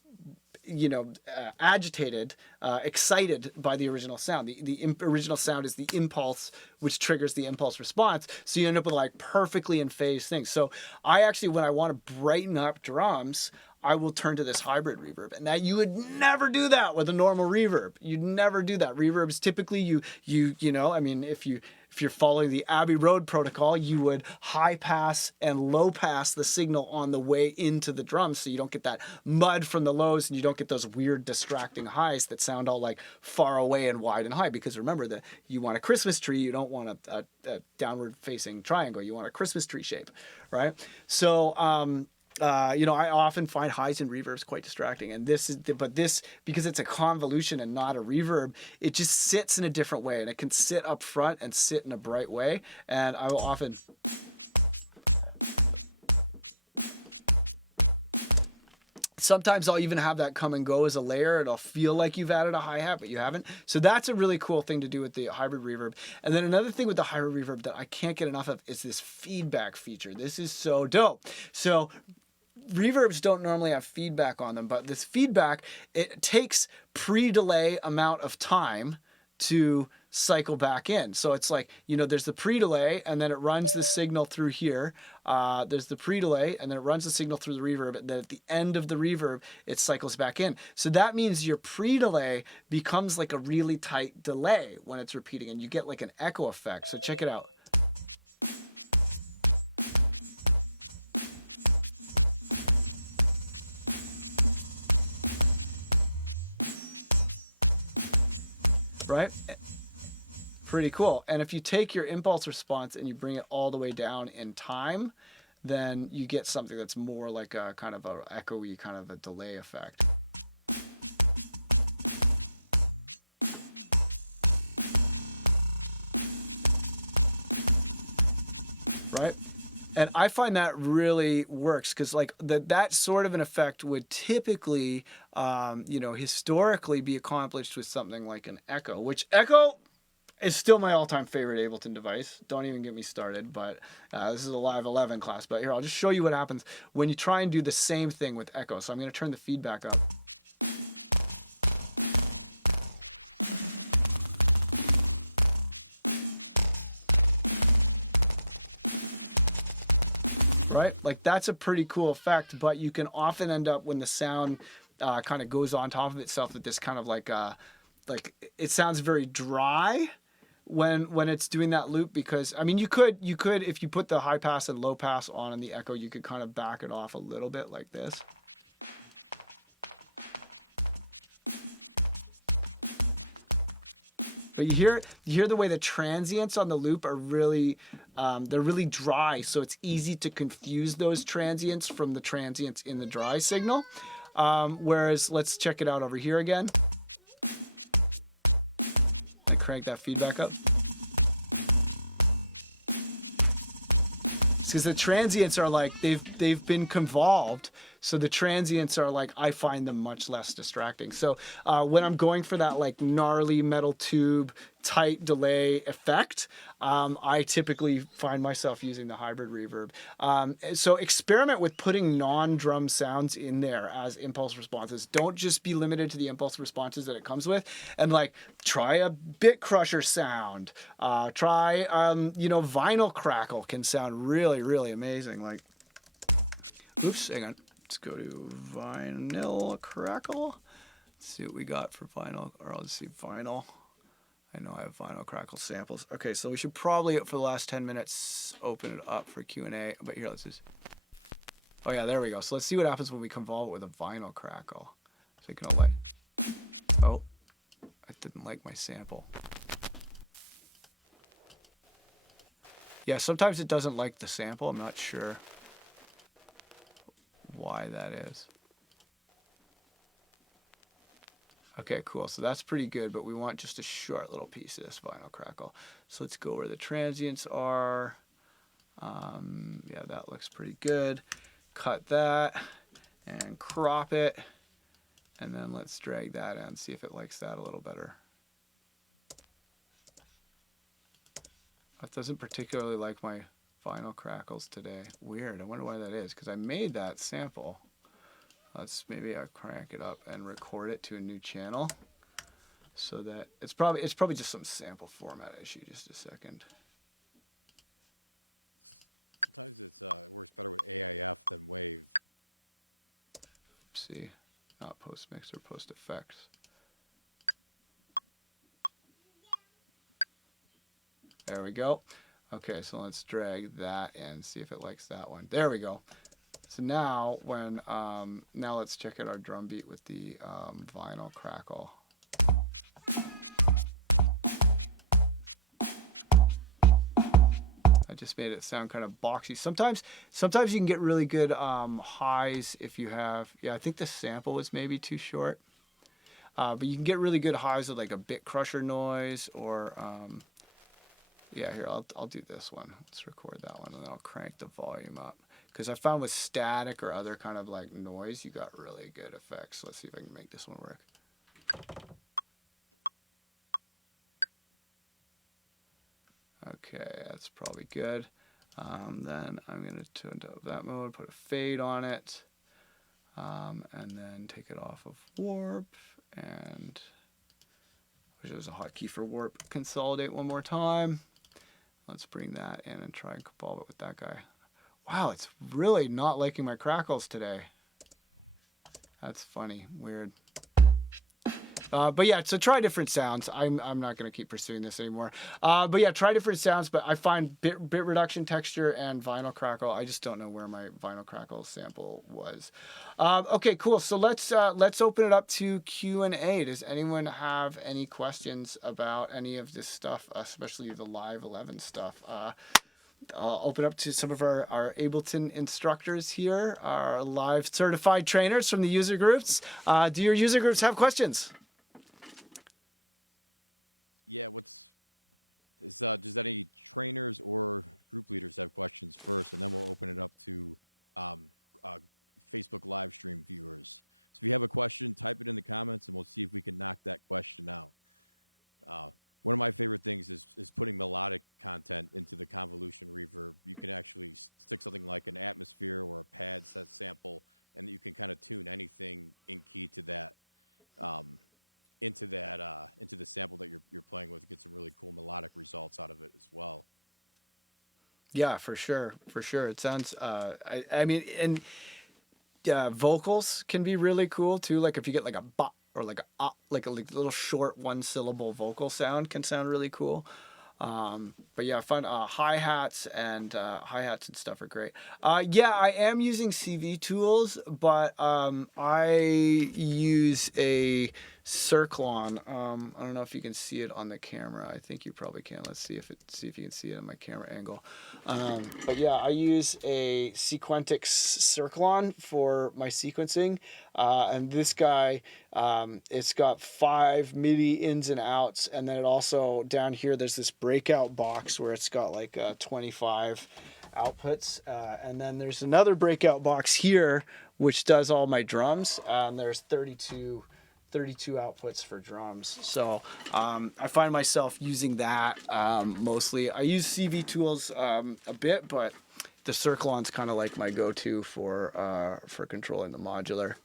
agitated, excited by the original sound. The original sound is the impulse, which triggers the impulse response. So you end up with like perfectly in phase things. So I actually, when I want to brighten up drums, I will turn to this hybrid reverb, and that you would never do that with a normal reverb. You'd never do that. Reverbs typically, I mean, if you're following the Abbey Road protocol, you would high pass and low pass the signal on the way into the drums, so you don't get that mud from the lows, and you don't get those weird distracting highs that sound all like far away and wide and high. Because remember that you want a Christmas tree, you don't want a downward facing triangle. You want a Christmas tree shape, right? So I often find highs and reverbs quite distracting, and this because it's a convolution and not a reverb, it just sits in a different way, and it can sit up front and sit in a bright way. And I will often sometimes I'll even have that come and go as a layer. It'll feel like you've added a hi-hat, but you haven't. So that's a really cool thing to do with the hybrid reverb. And then another thing with the hybrid reverb that I can't get enough of is this feedback feature. This is so dope. So reverbs don't normally have feedback on them, but this feedback, it takes pre-delay amount of time to cycle back in. So it's like, there's the pre-delay, and then it runs the signal through here. There's the pre-delay, and then it runs the signal through the reverb, and then at the end of the reverb, it cycles back in. So that means your pre-delay becomes like a really tight delay when it's repeating, and you get like an echo effect. So check it out. Right? Pretty cool. And if you take your impulse response and you bring it all the way down in time, then you get something that's more like a kind of a echoey kind of a delay effect. Right? And I find that really works because like that sort of an effect would typically, historically be accomplished with something like an echo, which echo is still my all-time favorite Ableton device. Don't even get me started, but this is a Live 11 class. But here, I'll just show you what happens when you try and do the same thing with echo. So I'm going to turn the feedback up. Right? Like that's a pretty cool effect, but you can often end up when the sound kind of goes on top of itself with this kind of like it sounds very dry when it's doing that loop, because I mean you could if you put the high pass and low pass on in the echo, you could kind of back it off a little bit like this. But you hear the way the transients on the loop are really, they're really dry, so it's easy to confuse those transients from the transients in the dry signal. Whereas, let's check it out over here again. I crank that feedback up. It's because the transients are like, they've been convolved. So the transients are like, I find them much less distracting. So when I'm going for that like gnarly metal tube tight delay effect, I typically find myself using the hybrid reverb. So experiment with putting non-drum sounds in there as impulse responses. Don't just be limited to the impulse responses that it comes with, and like try a bit crusher sound. Try vinyl crackle can sound really, really amazing. Like, oops, hang on. Let's go to vinyl crackle. Let's see what we got for vinyl, or I'll just see vinyl. I know I have vinyl crackle samples. Okay, so we should probably, for the last 10 minutes, open it up for Q&A. But here, let's just... Oh yeah, there we go. So let's see what happens when we convolve it with a vinyl crackle. So you can like... Oh, I didn't like my sample. Yeah, sometimes it doesn't like the sample. I'm not sure why that is. Okay, cool. So that's pretty good, but we want just a short little piece of this vinyl crackle. So let's go where the transients are. Yeah, that looks pretty good. Cut that and crop it. And then let's drag that in, see if it likes that a little better. That doesn't particularly like my vinyl crackles today. Weird. I wonder why that is, because I made that sample. Maybe I crank it up and record it to a new channel, so that it's probably just some sample format issue. Just a second. See, not post mix or post effects. There we go. Okay, so let's drag that and see if it likes that one. There we go. So now now let's check out our drum beat with the vinyl crackle. I just made it sound kind of boxy. Sometimes you can get really good highs if you have. Yeah, I think the sample was maybe too short. But you can get really good highs with like a bit crusher noise or. Yeah, here, I'll do this one. Let's record that one, and then I'll crank the volume up. Because I found with static or other kind of like noise, you got really good effects. Let's see if I can make this one work. Okay, that's probably good. Then I'm going to turn to that mode, put a fade on it, and then take it off of warp, and which is a hotkey for warp. Consolidate one more time. Let's bring that in and try and involve it with that guy. Wow, it's really not liking my crackles today. That's funny, weird. But yeah, so try different sounds. I'm not going to keep pursuing this anymore. But yeah, try different sounds. But I find bit reduction, texture, and vinyl crackle. I just don't know where my vinyl crackle sample was. Okay, cool. So let's open it up to Q&A. Does anyone have any questions about any of this stuff, especially the Live 11 stuff? I'll open up to some of our Ableton instructors here, our live certified trainers from the user groups. Do your user groups have questions? Yeah, for sure, for sure. It sounds. I mean, and vocals can be really cool too. Like if you get like a bop or like like a little short one syllable vocal sound can sound really cool. But yeah, fun hi-hats and stuff are great. Yeah, I am using CV tools, but I use a Circlon. I don't know if you can see it on the camera. I think you probably can. Let's see if you can see it on my camera angle. But yeah, I use a Sequentix Circlon for my sequencing, and this guy, it's got 5 MIDI ins and outs, and then it also down here there's this breakout box where it's got like 25 outputs, and then there's another breakout box here which does all my drums, and there's 32 outputs for drums. So I find myself using that mostly. I use CV tools a bit, but the Circlon's kind of like my go-to for controlling the modular.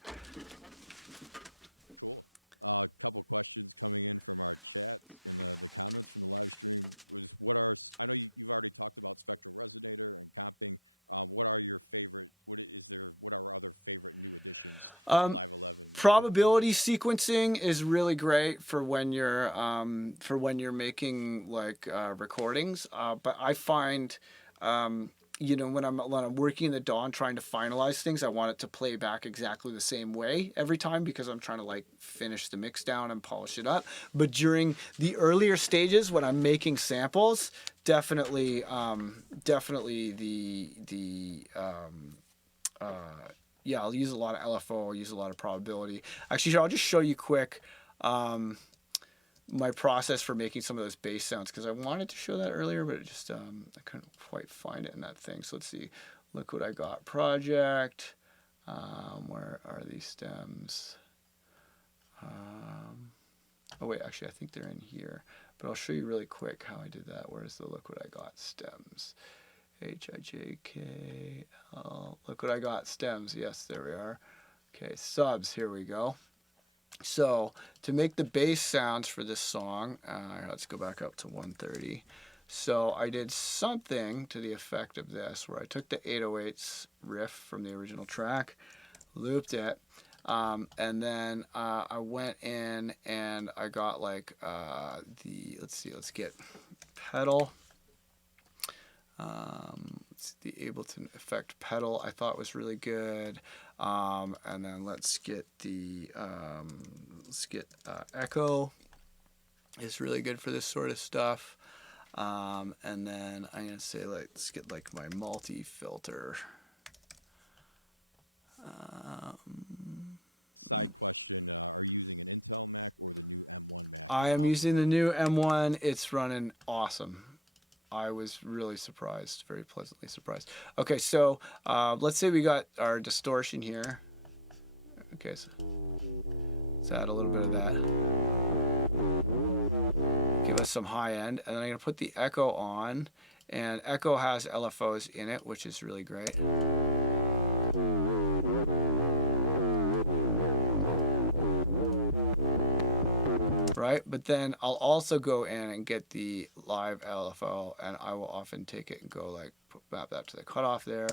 Probability sequencing is really great for when you're making like recordings. But I find when I'm working in the DAW and trying to finalize things, I want it to play back exactly the same way every time because I'm trying to like finish the mix down and polish it up. But during the earlier stages when I'm making samples, definitely yeah, I'll use a lot of LFO. I'll use a lot of probability. Actually, I'll just show you quick my process for making some of those bass sounds because I wanted to show that earlier, but it just I couldn't quite find it in that thing. So let's see. Look what I got. Project. Where are these stems? Oh wait, actually I think they're in here, but I'll show you really quick how I did that. Where's the look what I got stems? HIJKL. Look what I got stems. Yes, there we are. Okay, subs. Here we go. So to make the bass sounds for this song, let's go back up to 130. So I did something to the effect of this, where I took the 808s riff from the original track, looped it, and then I went in and I got like let's get pedal. The Ableton effect pedal I thought was really good, and then let's get echo is really good for this sort of stuff, and then I'm gonna say let's get like my multi filter. I am using the new M1. It's running awesome. I was really surprised, very pleasantly surprised. Okay, so let's say we got our distortion here. Okay, so let's add a little bit of that. Give us some high end, and then I'm gonna put the echo on, and echo has LFOs in it, which is really great. Right, but then I'll also go in and get the live LFO, and I will often take it and go like map that to the cutoff there,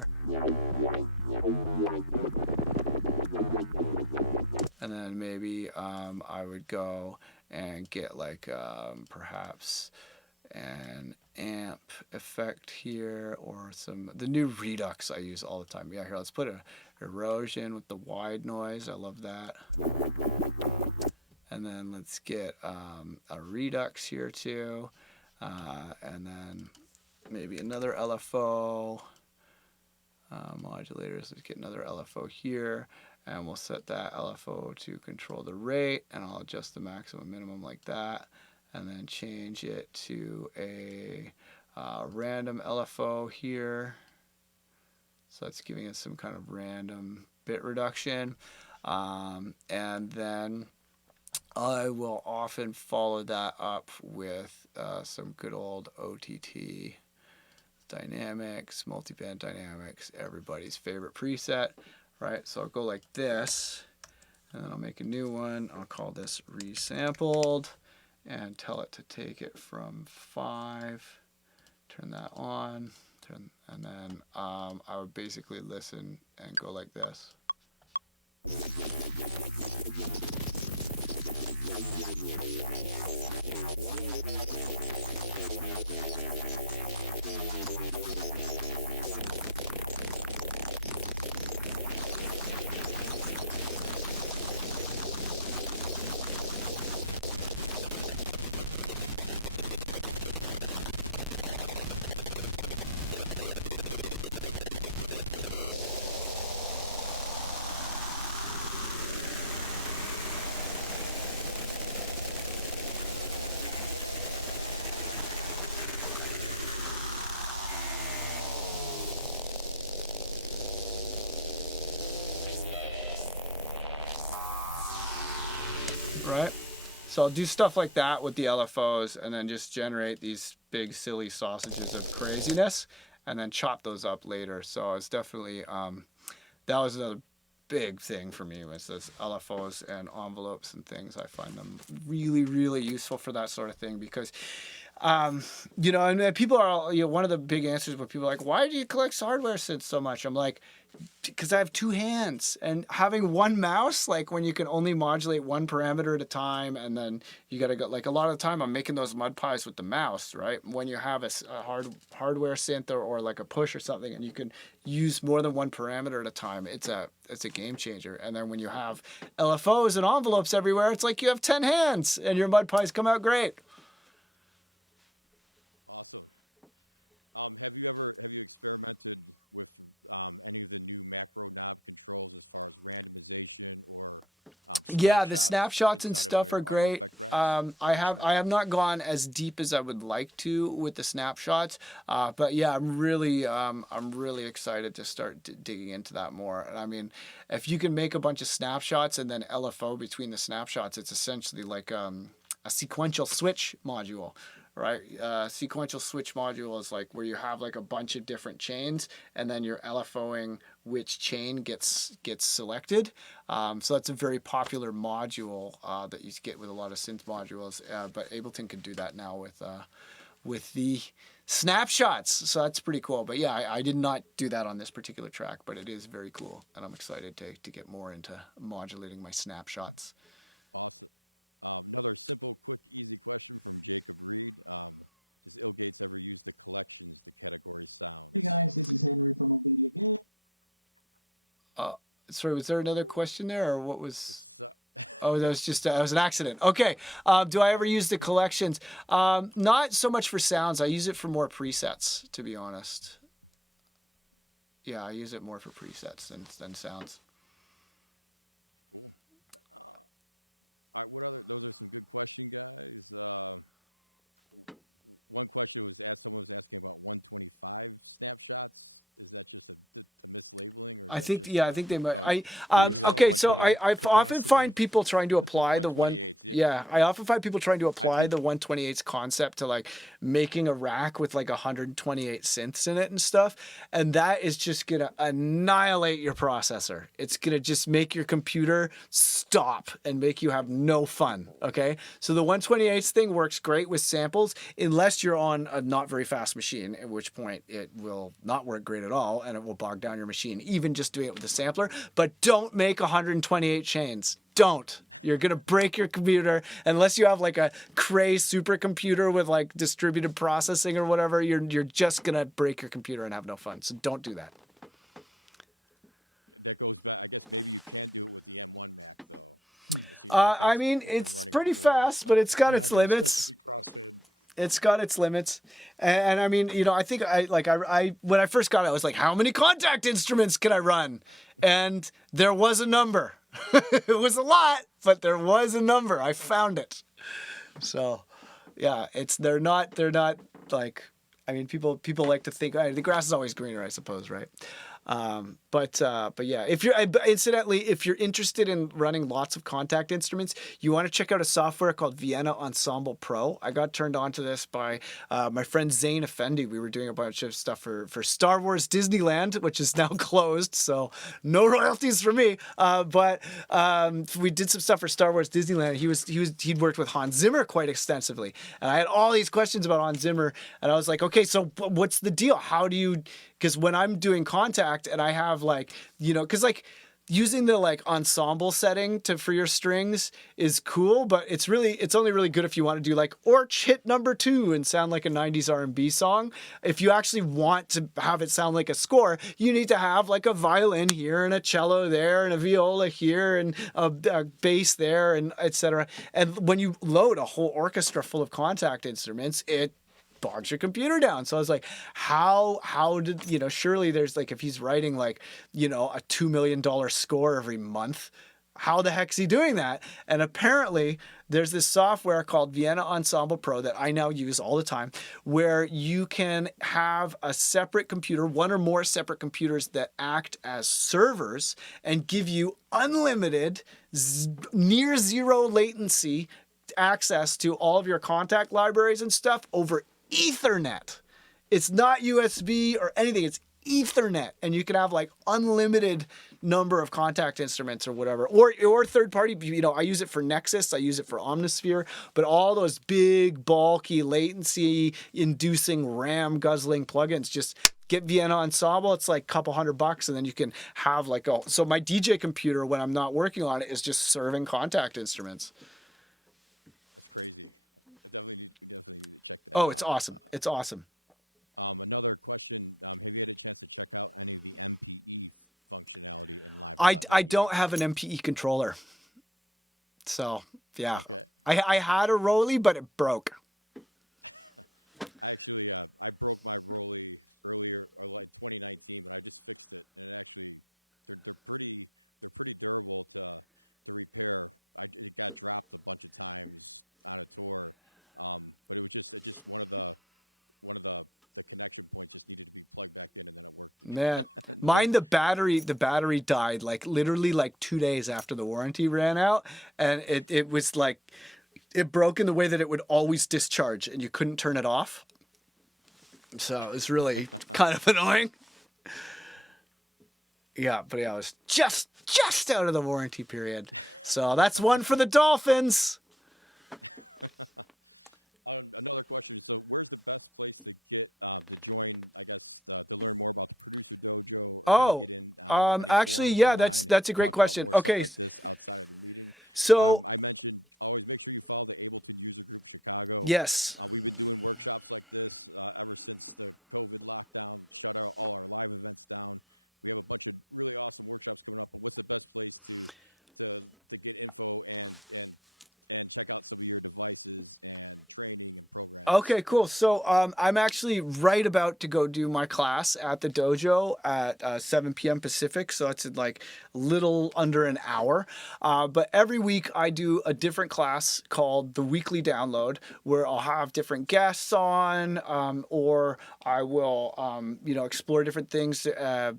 and then maybe I would go and get like perhaps an amp effect here, or the new Redux I use all the time. Yeah, here, let's put a erosion with the wide noise. I love that. And then let's get a Redux here too, and then maybe another LFO modulators. Let's get another LFO here, and we'll set that LFO to control the rate, and I'll adjust the maximum minimum like that, and then change it to a random LFO here. So that's giving us some kind of random bit reduction, and then I will often follow that up with some good old OTT dynamics, multiband dynamics, everybody's favorite preset, right? So I'll go like this, and then I'll make a new one. I'll call this resampled, and tell it to take it from 5, turn that on, and then I would basically listen and go like this. Right? So I'll do stuff like that with the LFOs, and then just generate these big silly sausages of craziness, and then chop those up later. So it's definitely that was another big thing for me, was those LFOs and envelopes and things. I find them really, really useful for that sort of thing, because and people are, one of the big answers when people are like, why do you collect hardware synths so much? I'm like, because I have two hands, and having one mouse, like when you can only modulate one parameter at a time, and then you got to go, like a lot of the time I'm making those mud pies with the mouse, right? When you have a hardware synth or like a push or something, and you can use more than one parameter at a time, it's a game changer. And then when you have LFOs and envelopes everywhere, it's like you have 10 hands and your mud pies come out great. Yeah, the snapshots and stuff are great. I have not gone as deep as I would like to with the snapshots, but yeah, I'm really excited to start digging into that more. And I mean, if you can make a bunch of snapshots and then LFO between the snapshots, it's essentially like a sequential switch module, right? Sequential switch module is like where you have like a bunch of different chains, and then you're LFOing which chain gets selected. So that's a very popular module that you get with a lot of synth modules. But Ableton can do that now with the snapshots. So that's pretty cool. But yeah, I did not do that on this particular track, but it is very cool, and I'm excited to get more into modulating my snapshots. Uh, Sorry, was there another question there, or what was? Oh, that was just that was an accident. Okay. Do I ever use the collections? Not so much for sounds. I use it for more presets, to be honest. Yeah, I use it more for presets than sounds. I think they might. Okay, so I often find people trying to apply the one. Yeah, I often find people trying to apply the 128's concept to like making a rack with like 128 synths in it and stuff, and that is just gonna annihilate your processor. It's gonna just make your computer stop and make you have no fun. Okay, so the 128's thing works great with samples unless you're on a not very fast machine, at which point it will not work great at all and it will bog down your machine, even just doing it with a sampler. But don't make 128 chains. Don't. You're gonna break your computer unless you have like a Cray supercomputer with like distributed processing or whatever. You're just gonna break your computer and have no fun. So don't do that. I mean, it's pretty fast, but it's got its limits. It's got its limits, and I mean, I think I when I first got it, I was like, how many contact instruments can I run? And there was a number. It was a lot, but there was a number. I found it. So, yeah, they're not like. I mean, people like to think the grass is always greener, I suppose, right? But yeah, if you're incidentally, if you're interested in running lots of contact instruments, you want to check out a software called Vienna Ensemble Pro. I got turned on to this by my friend Zane Effendi. We were doing a bunch of stuff for Star Wars Disneyland, which is now closed, so no royalties for me. But we did some stuff for Star Wars Disneyland. He'd worked with Hans Zimmer quite extensively, and I had all these questions about Hans Zimmer, and I was like, okay, so what's the deal? How do you? Because when I'm doing contact and I have like, because like using the like ensemble setting for your strings is cool, but it's only really good if you want to do like Orch hit number 2 and sound like a 90s R&B song. If you actually want to have it sound like a score, you need to have like a violin here and a cello there and a viola here and a bass there and etc. And when you load a whole orchestra full of contact instruments, it bogs your computer down. So I was like, how did, surely there's like, if he's writing like, a $2 million score every month, how the heck's he doing that? And apparently there's this software called Vienna Ensemble Pro that I now use all the time, where you can have a separate computer, one or more separate computers that act as servers and give you unlimited, near zero latency access to all of your contact libraries and stuff over Ethernet. It's not USB or anything. It's Ethernet, and you can have like unlimited number of contact instruments or whatever, or third party. I use it for Nexus, I use it for Omnisphere, but all those big, bulky, latency-inducing, RAM-guzzling plugins, just get Vienna Ensemble. It's like a couple $100, and then you can have like so my DJ computer when I'm not working on it is just serving contact instruments. Oh, it's awesome. It's awesome. I don't have an MPE controller. So, yeah. I had a Roly, but it broke. Man, mine the battery died like literally like 2 days after the warranty ran out, and it was like it broke in the way that it would always discharge and you couldn't turn it off. So it was really kind of annoying. Yeah, but yeah, I was just out of the warranty period. So that's one for the Dolphins. Oh, actually, yeah, that's a great question. Okay, so yes. Okay, cool. So I'm actually right about to go do my class at the dojo at 7 p.m. Pacific. So it's in like little under an hour. But every week I do a different class called the Weekly Download, where I'll have different guests on, or I will, explore different things.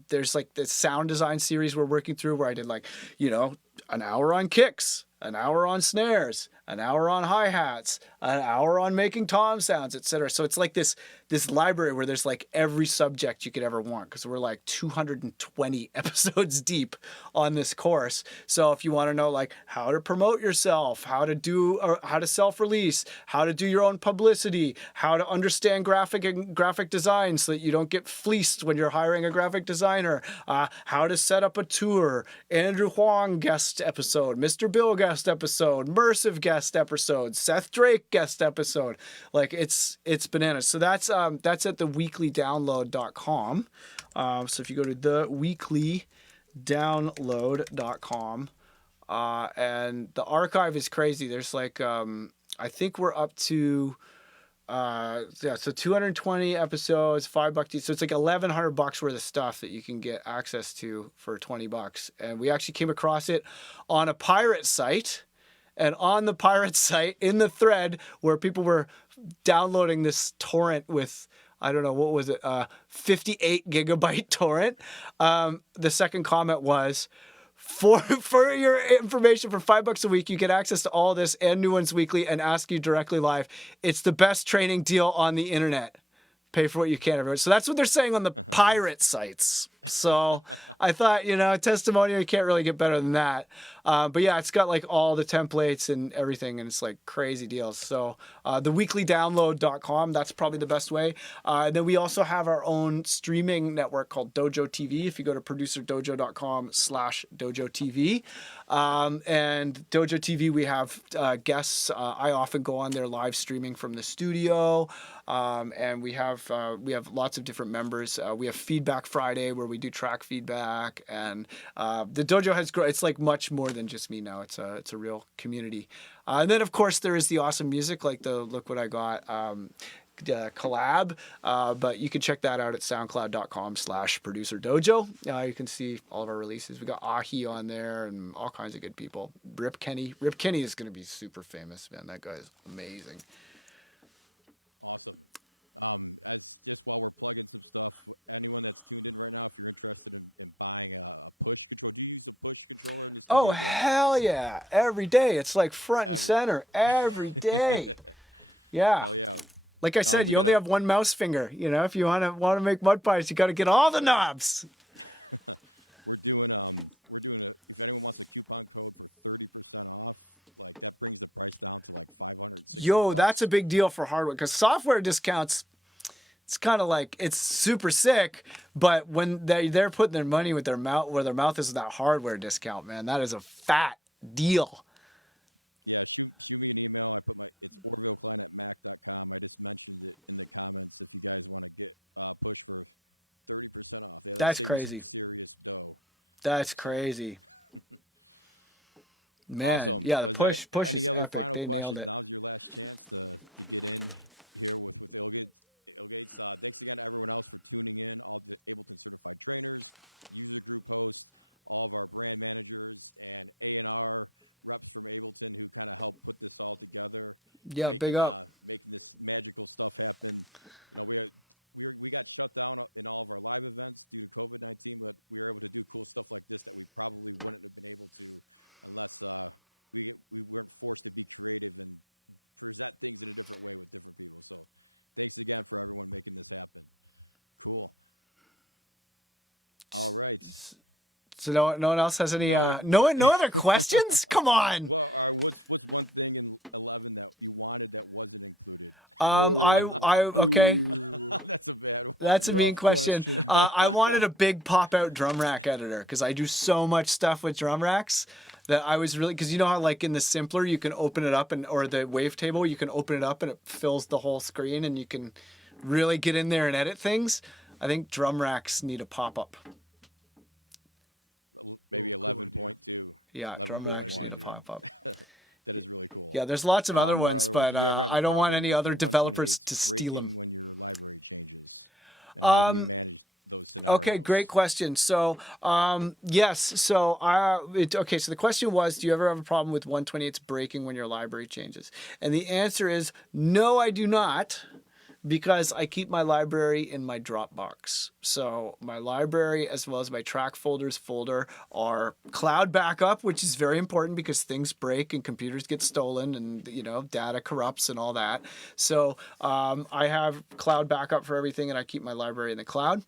There's like this sound design series we're working through where I did like, an hour on kicks, an hour on snares, an hour on hi-hats, an hour on making tom sounds, etc. So it's like this library where there's like every subject you could ever want, because we're like 220 episodes deep on this course. So if you want to know like how to promote yourself, how to do or how to self-release, how to do your own publicity, how to understand graphic design so that you don't get fleeced when you're hiring a graphic designer, how to set up a tour, Andrew Huang guest episode, Mr. Bill guest episode, Mersive guest episode, Seth Drake guest episode. Like it's bananas. So that's at the weeklydownload.com. So if you go to the weeklydownload.com, and the archive is crazy. There's like I think we're up to so 220 episodes, $5 each. So it's like $1,100 worth of stuff that you can get access to for $20. And we actually came across it on a pirate site. And on the pirate site, in the thread where people were downloading this torrent with, I don't know, what was it, 58 gigabyte torrent, the second comment was, for your information, for $5 a week, you get access to all this and new ones weekly and Ask You Directly Live. It's the best training deal on the internet. Pay for what you can, everyone. So that's what they're saying on the pirate sites. So I thought, testimonial, you can't really get better than that. But yeah, it's got like all the templates and everything, and it's like crazy deals. So theweeklydownload.com, that's probably the best way. And then we also have our own streaming network called Dojo TV. If you go to producerdojo.com/Dojo TV. And Dojo TV, we have guests. I often go on there live streaming from the studio. And we have lots of different members. We have Feedback Friday where we do track feedback, and the dojo has grown. It's like much more than just me now. It's a real community. And then of course there is the awesome music, like the Look What I Got collab. But you can check that out at soundcloud.com/producer dojo. You can see all of our releases. We got Ahi on there and all kinds of good people. Rip Kenny is going to be super famous, man. That guy's amazing. Oh, hell yeah. Every day. It's like front and center every day. Yeah. Like I said, you only have one mouse finger. If you want to make mud pies, you got to get all the knobs. Yo, that's a big deal for hardware, because software discounts, it's kind of like it's super sick, but when they're putting their money with their mouth where their mouth is, that hardware discount, man, that is a fat deal. That's crazy. That's crazy. Man, yeah, the push is epic. They nailed it. Yeah, big up. So no one else has any no other questions? Come on. I okay. That's a mean question. I wanted a big pop out drum rack editor because I do so much stuff with drum racks that I was really, because you know how like in the simpler you can open it up, and or the wavetable you can open it up and it fills the whole screen and you can really get in there and edit things. I think drum racks need a pop up. Yeah, drum racks need a pop up. Yeah, there's lots of other ones, but I don't want any other developers to steal them. Um, Okay, great question. So, yes. So, okay. So the question was, do you ever have a problem with 128s breaking when your library changes? And the answer is no, I do not, because I keep my library in my Dropbox. So my library as well as my track folders folder are cloud backup, which is very important because things break and computers get stolen and data corrupts and all that. So I have cloud backup for everything and I keep my library in the cloud.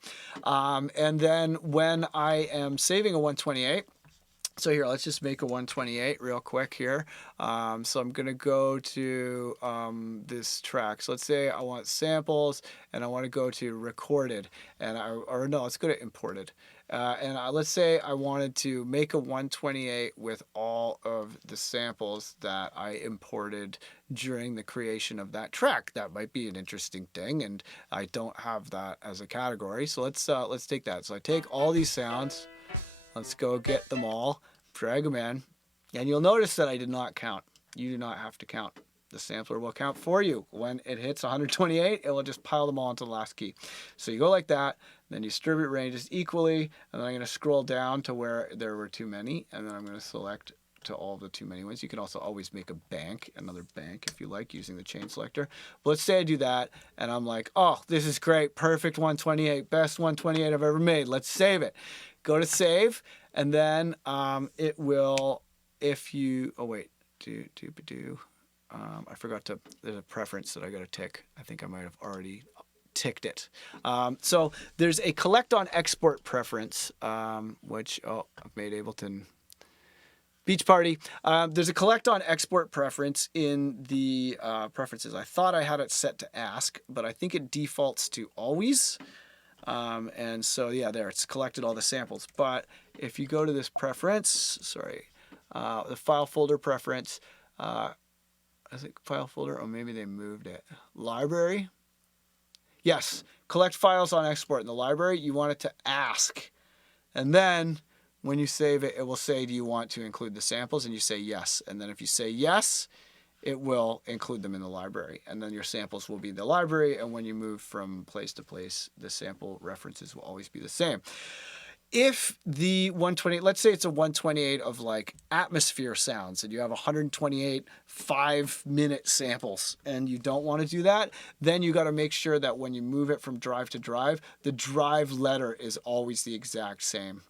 And then when I am saving a 128, so here, let's just make a 128 real quick here. So I'm gonna go to this track. So let's say I want samples and I want to go to recorded, and or no, let's go to imported. Let's say I wanted to make a 128 with all of the samples that I imported during the creation of that track. That might be an interesting thing, and I don't have that as a category. So let's take that. So I take all these sounds. Let's go get them all, drag them in, and you'll notice that I did not count. You do not have to count. The sampler will count for you. When it hits 128, it will just pile them all into the last key. So you go like that, then you distribute ranges equally, and then I'm going to scroll down to where there were too many, and then I'm going to select to all the too many ones. You can also always make a bank, another bank if you like, using the chain selector. But let's say I do that, and I'm like, oh, this is great, perfect 128, best 128 I've ever made. Let's save it. Go to save, and then it will, if you, oh wait, I forgot to, there's a preference that I got to tick. I think I might have already ticked it. So there's a collect on export preference, which, I've made Ableton Beach Party. There's a collect on export preference in the preferences. I thought I had it set to ask, but I think it defaults to always. And so, yeah, there, it's collected all the samples. But if you go to this preference, the file folder preference, I think file folder, or maybe they moved it. Library. Yes, collect files on export in the library. You want it to ask. And then when you save it, it will say, do you want to include the samples? And you say yes. And then if you say yes, it will include them in the library. And then your samples will be in the library. And when you move from place to place, the sample references will always be the same. If the 128, let's say it's a 128 of like atmosphere sounds and you have 128 5-minute samples and you don't want to do that, then you got to make sure that when you move it from drive to drive, the drive letter is always the exact same.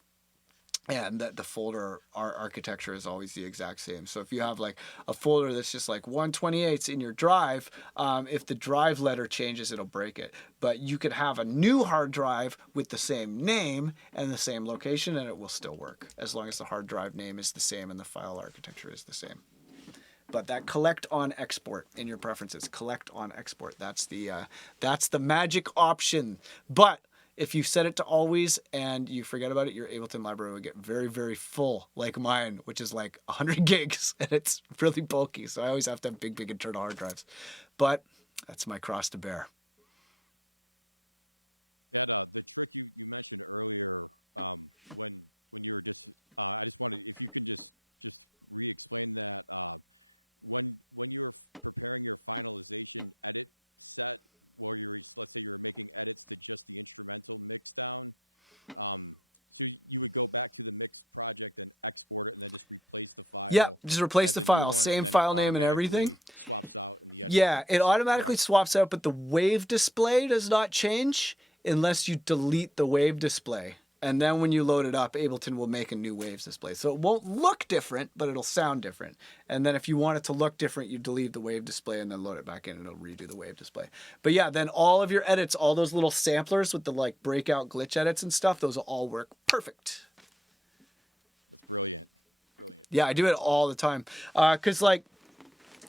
And that the folder architecture is always the exact same. So if you have like a folder that's just like 128s in your drive, if the drive letter changes, it'll break it. But you could have a new hard drive with the same name and the same location, and it will still work as long as the hard drive name is the same and the file architecture is the same. But that collect on export in your preferences, collect on export, that's the magic option. But if you set it to always and you forget about it, your Ableton library will get very, very full, like mine, which is like 100 gigs, and it's really bulky. So I always have to have big internal hard drives. But that's my cross to bear. Yep, just replace the file, same file name and everything. Yeah, it automatically swaps out, but the wave display does not change unless you delete the wave display. And then when you load it up, Ableton will make a new waves display. So it won't look different, but it'll sound different. And then if you want it to look different, you delete the wave display and then load it back in and it'll redo the wave display. But yeah, then all of your edits, all those little samplers with the like breakout glitch edits and stuff, those will all work perfect. Yeah, I do it all the time. Cause like,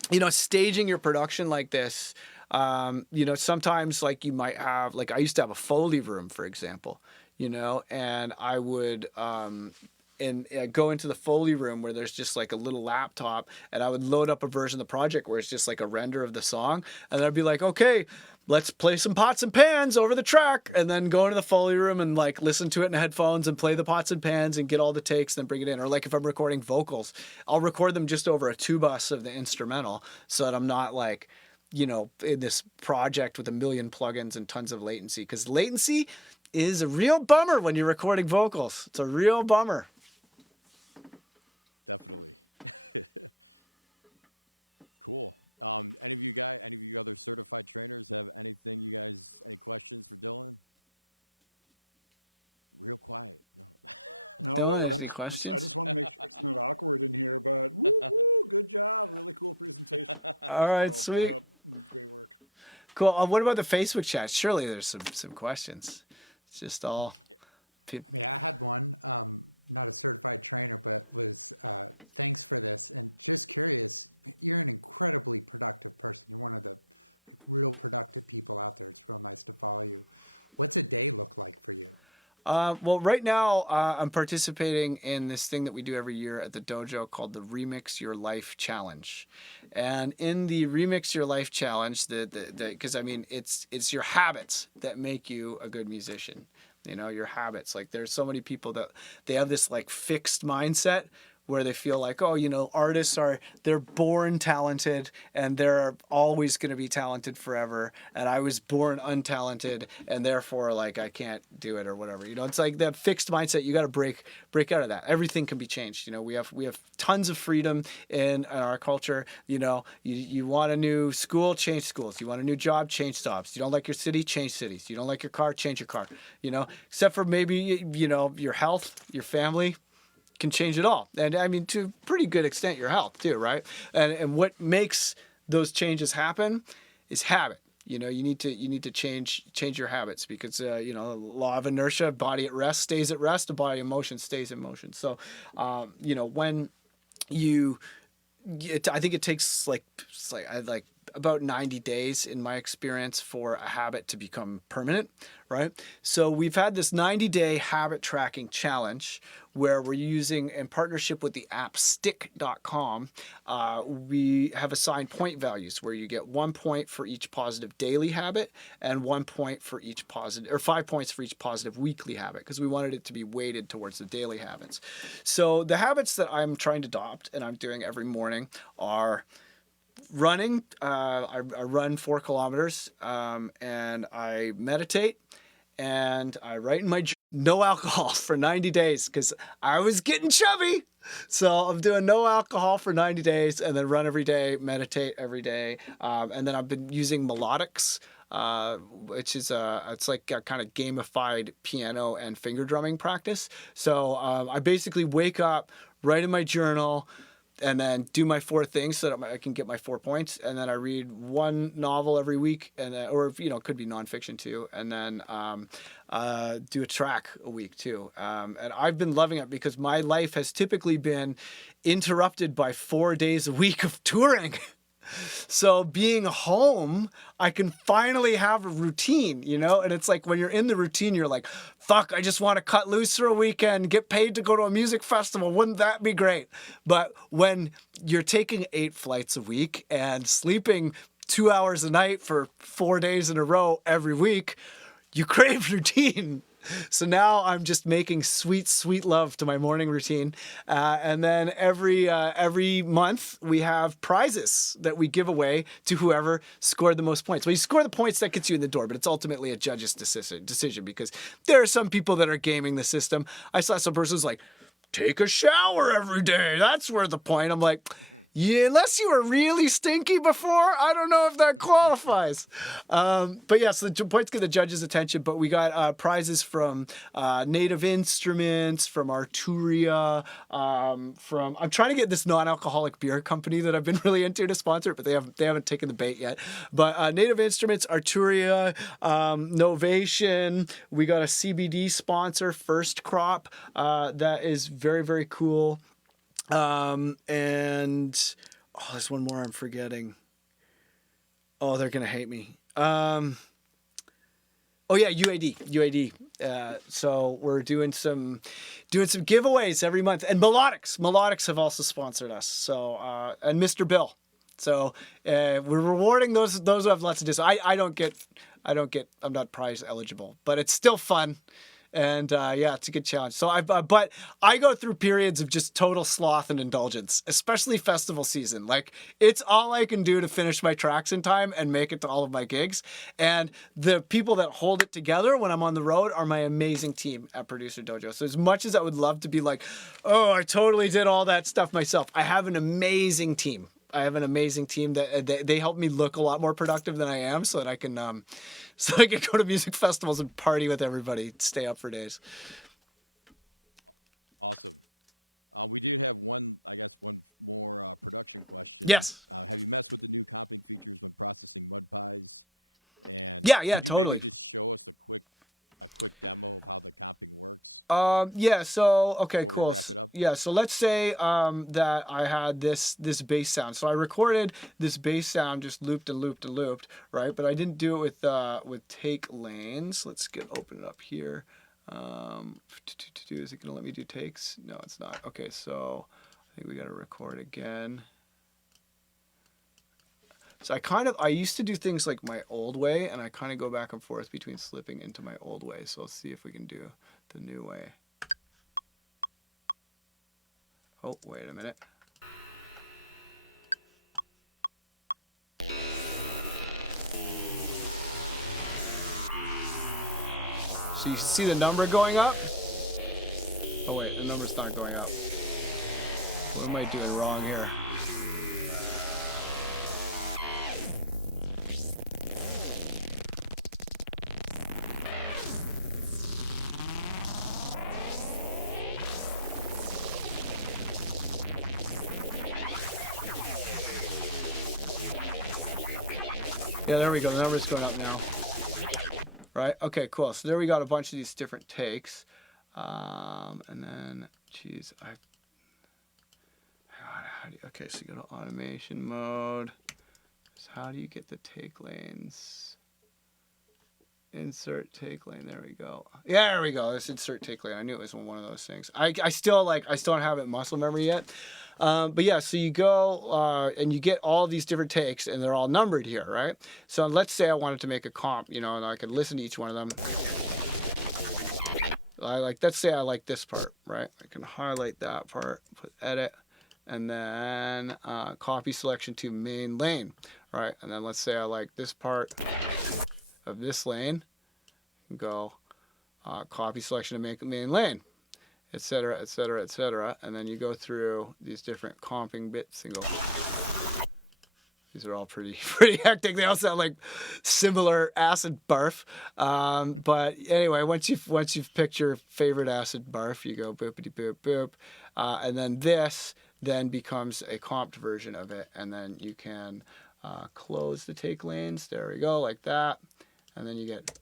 you know, staging your production like this, you know, sometimes like you might have, like I used to have a Foley room, for example, you know, and I would go into the Foley room where there's just like a little laptop, and I would load up a version of the project where it's just like a render of the song, and I'd be like, okay, let's play some pots and pans over the track, and then go into the Foley room and like listen to it in headphones and play the pots and pans and get all the takes, then bring it in. Or like if I'm recording vocals, I'll record them just over a 2-bus of the instrumental so that I'm not like, you know, in this project with a million plugins and tons of latency, because latency is a real bummer when you're recording vocals. It's a real bummer. Dylan, any questions? All right, sweet. Cool. What about the Facebook chat? Surely there's some questions. It's just all people. Well, right now I'm participating in this thing that we do every year at the dojo called the Remix Your Life Challenge, and in the Remix Your Life Challenge, because I mean it's your habits that make you a good musician. You know, your habits. Like there's so many people that they have this like fixed mindset where they feel like, oh, you know, artists are, they're born talented and they're always going to be talented forever. And I was born untalented and therefore like I can't do it or whatever. You know, it's like that fixed mindset. You got to break out of that. Everything can be changed. You know, we have tons of freedom in our culture. You know, you want a new school, change schools. You want a new job, change jobs. You don't like your city, change cities. You don't like your car, change your car. You know, except for maybe, you know, your health, your family, can change it all. And I mean, to a pretty good extent, your health too, right? And what makes those changes happen is habit. You know, you need to change your habits because you know, law of inertia, body at rest stays at rest, the body in motion stays in motion. So, you know, when you, I think it takes like about 90 days in my experience for a habit to become permanent, right? So we've had this 90-day habit tracking challenge where we're using, in partnership with the app stick.com, we have assigned point values where you get 1 point for each positive daily habit and 1 point for each positive, or 5 points for each positive weekly habit, because we wanted it to be weighted towards the daily habits. So the habits that I'm trying to adopt and I'm doing every morning are running. I run 4 kilometers, and I meditate, and I write in my no alcohol for 90 days because I was getting chubby. So I'm doing no alcohol for 90 days and then run every day, meditate every day. And then I've been using melodics, which is it's like a kind of gamified piano and finger drumming practice. So I basically wake up, write in my journal, and then do my 4 things so that I can get my 4 points. And then I read 1 novel every week, and then, or you know, it could be nonfiction too. And then do a track a week too. And I've been loving it because my life has typically been interrupted by 4 days a week of touring. So being home, I can finally have a routine, you know? And it's like when you're in the routine, you're like, fuck, I just want to cut loose for a weekend, get paid to go to a music festival. Wouldn't that be great? But when you're taking 8 flights a week and sleeping 2 hours a night for 4 days in a row every week, you crave routine. So now I'm just making sweet, sweet love to my morning routine. And then every month we have prizes that we give away to whoever scored the most points. Well, you score the points, that gets you in the door, but it's ultimately a judge's decision because there are some people that are gaming the system. I saw some person who's like, take a shower every day. That's worth a point. I'm like, Yeah, unless you were really stinky before, I don't know if that qualifies. But yeah, so the points get the judges' attention. But we got prizes from Native Instruments, from Arturia, from I'm trying to get this non-alcoholic beer company that I've been really into to sponsor it, but they haven't taken the bait yet. But Native Instruments, Arturia, Novation. We got a CBD sponsor, First Crop. That is very, very cool. And there's one more I'm forgetting. Oh, they're gonna hate me. Oh yeah, UAD. So we're doing some giveaways every month, and Melodics have also sponsored us. So and Mr. Bill. So we're rewarding those who have lots of discounts. I'm not prize eligible, but it's still fun. And yeah, it's a good challenge. So but I go through periods of just total sloth and indulgence, especially festival season. Like it's all I can do to finish my tracks in time and make it to all of my gigs. And the people that hold it together when I'm on the road are my amazing team at Producer Dojo. So as much as I would love to be like, oh, I totally did all that stuff myself, I have an amazing team. I have an amazing team that they help me look a lot more productive than I am, so that I can go to music festivals and party with everybody, stay up for days. Yes. Yeah, yeah, totally. Yeah, so okay, cool. Yeah, so let's say that I had this bass sound. So I recorded this bass sound just looped and looped and looped, right? But I didn't do it with take lanes. Let's get open it up here. Is it gonna let me do takes? No, it's not. Okay, so I think we gotta record again. So I used to do things like my old way, and I kind of go back and forth between slipping into my old way. So let's see if we can do the new way. Oh, wait a minute. So you see the number going up? Oh wait, the number's not going up. What am I doing wrong here? Yeah, there we go. The number's going up now. Right? Okay, cool. So there we got a bunch of these different takes. And then, geez, okay, so you go to automation mode. So how do you get the take lanes? Insert take lane. There we go. Yeah, there we go. Let's insert take lane. I knew it was one of those things. I still don't have it muscle memory yet. But yeah, so you go and you get all these different takes, and they're all numbered here, right? So let's say I wanted to make a comp, and I could listen to each one of them. Let's say I like this part, right? I can highlight that part, put edit, and then copy selection to main lane, right? And then let's say I like this part of this lane, go copy selection to main lane, etc., etc., etc. And then you go through these different comping bits and go. These are all pretty hectic. They all sound like similar acid barf. But anyway, once you've picked your favorite acid barf, you go boopity boop boop, and then this then becomes a comped version of it, and then you can close the take lanes. There we go, like that, and then you get.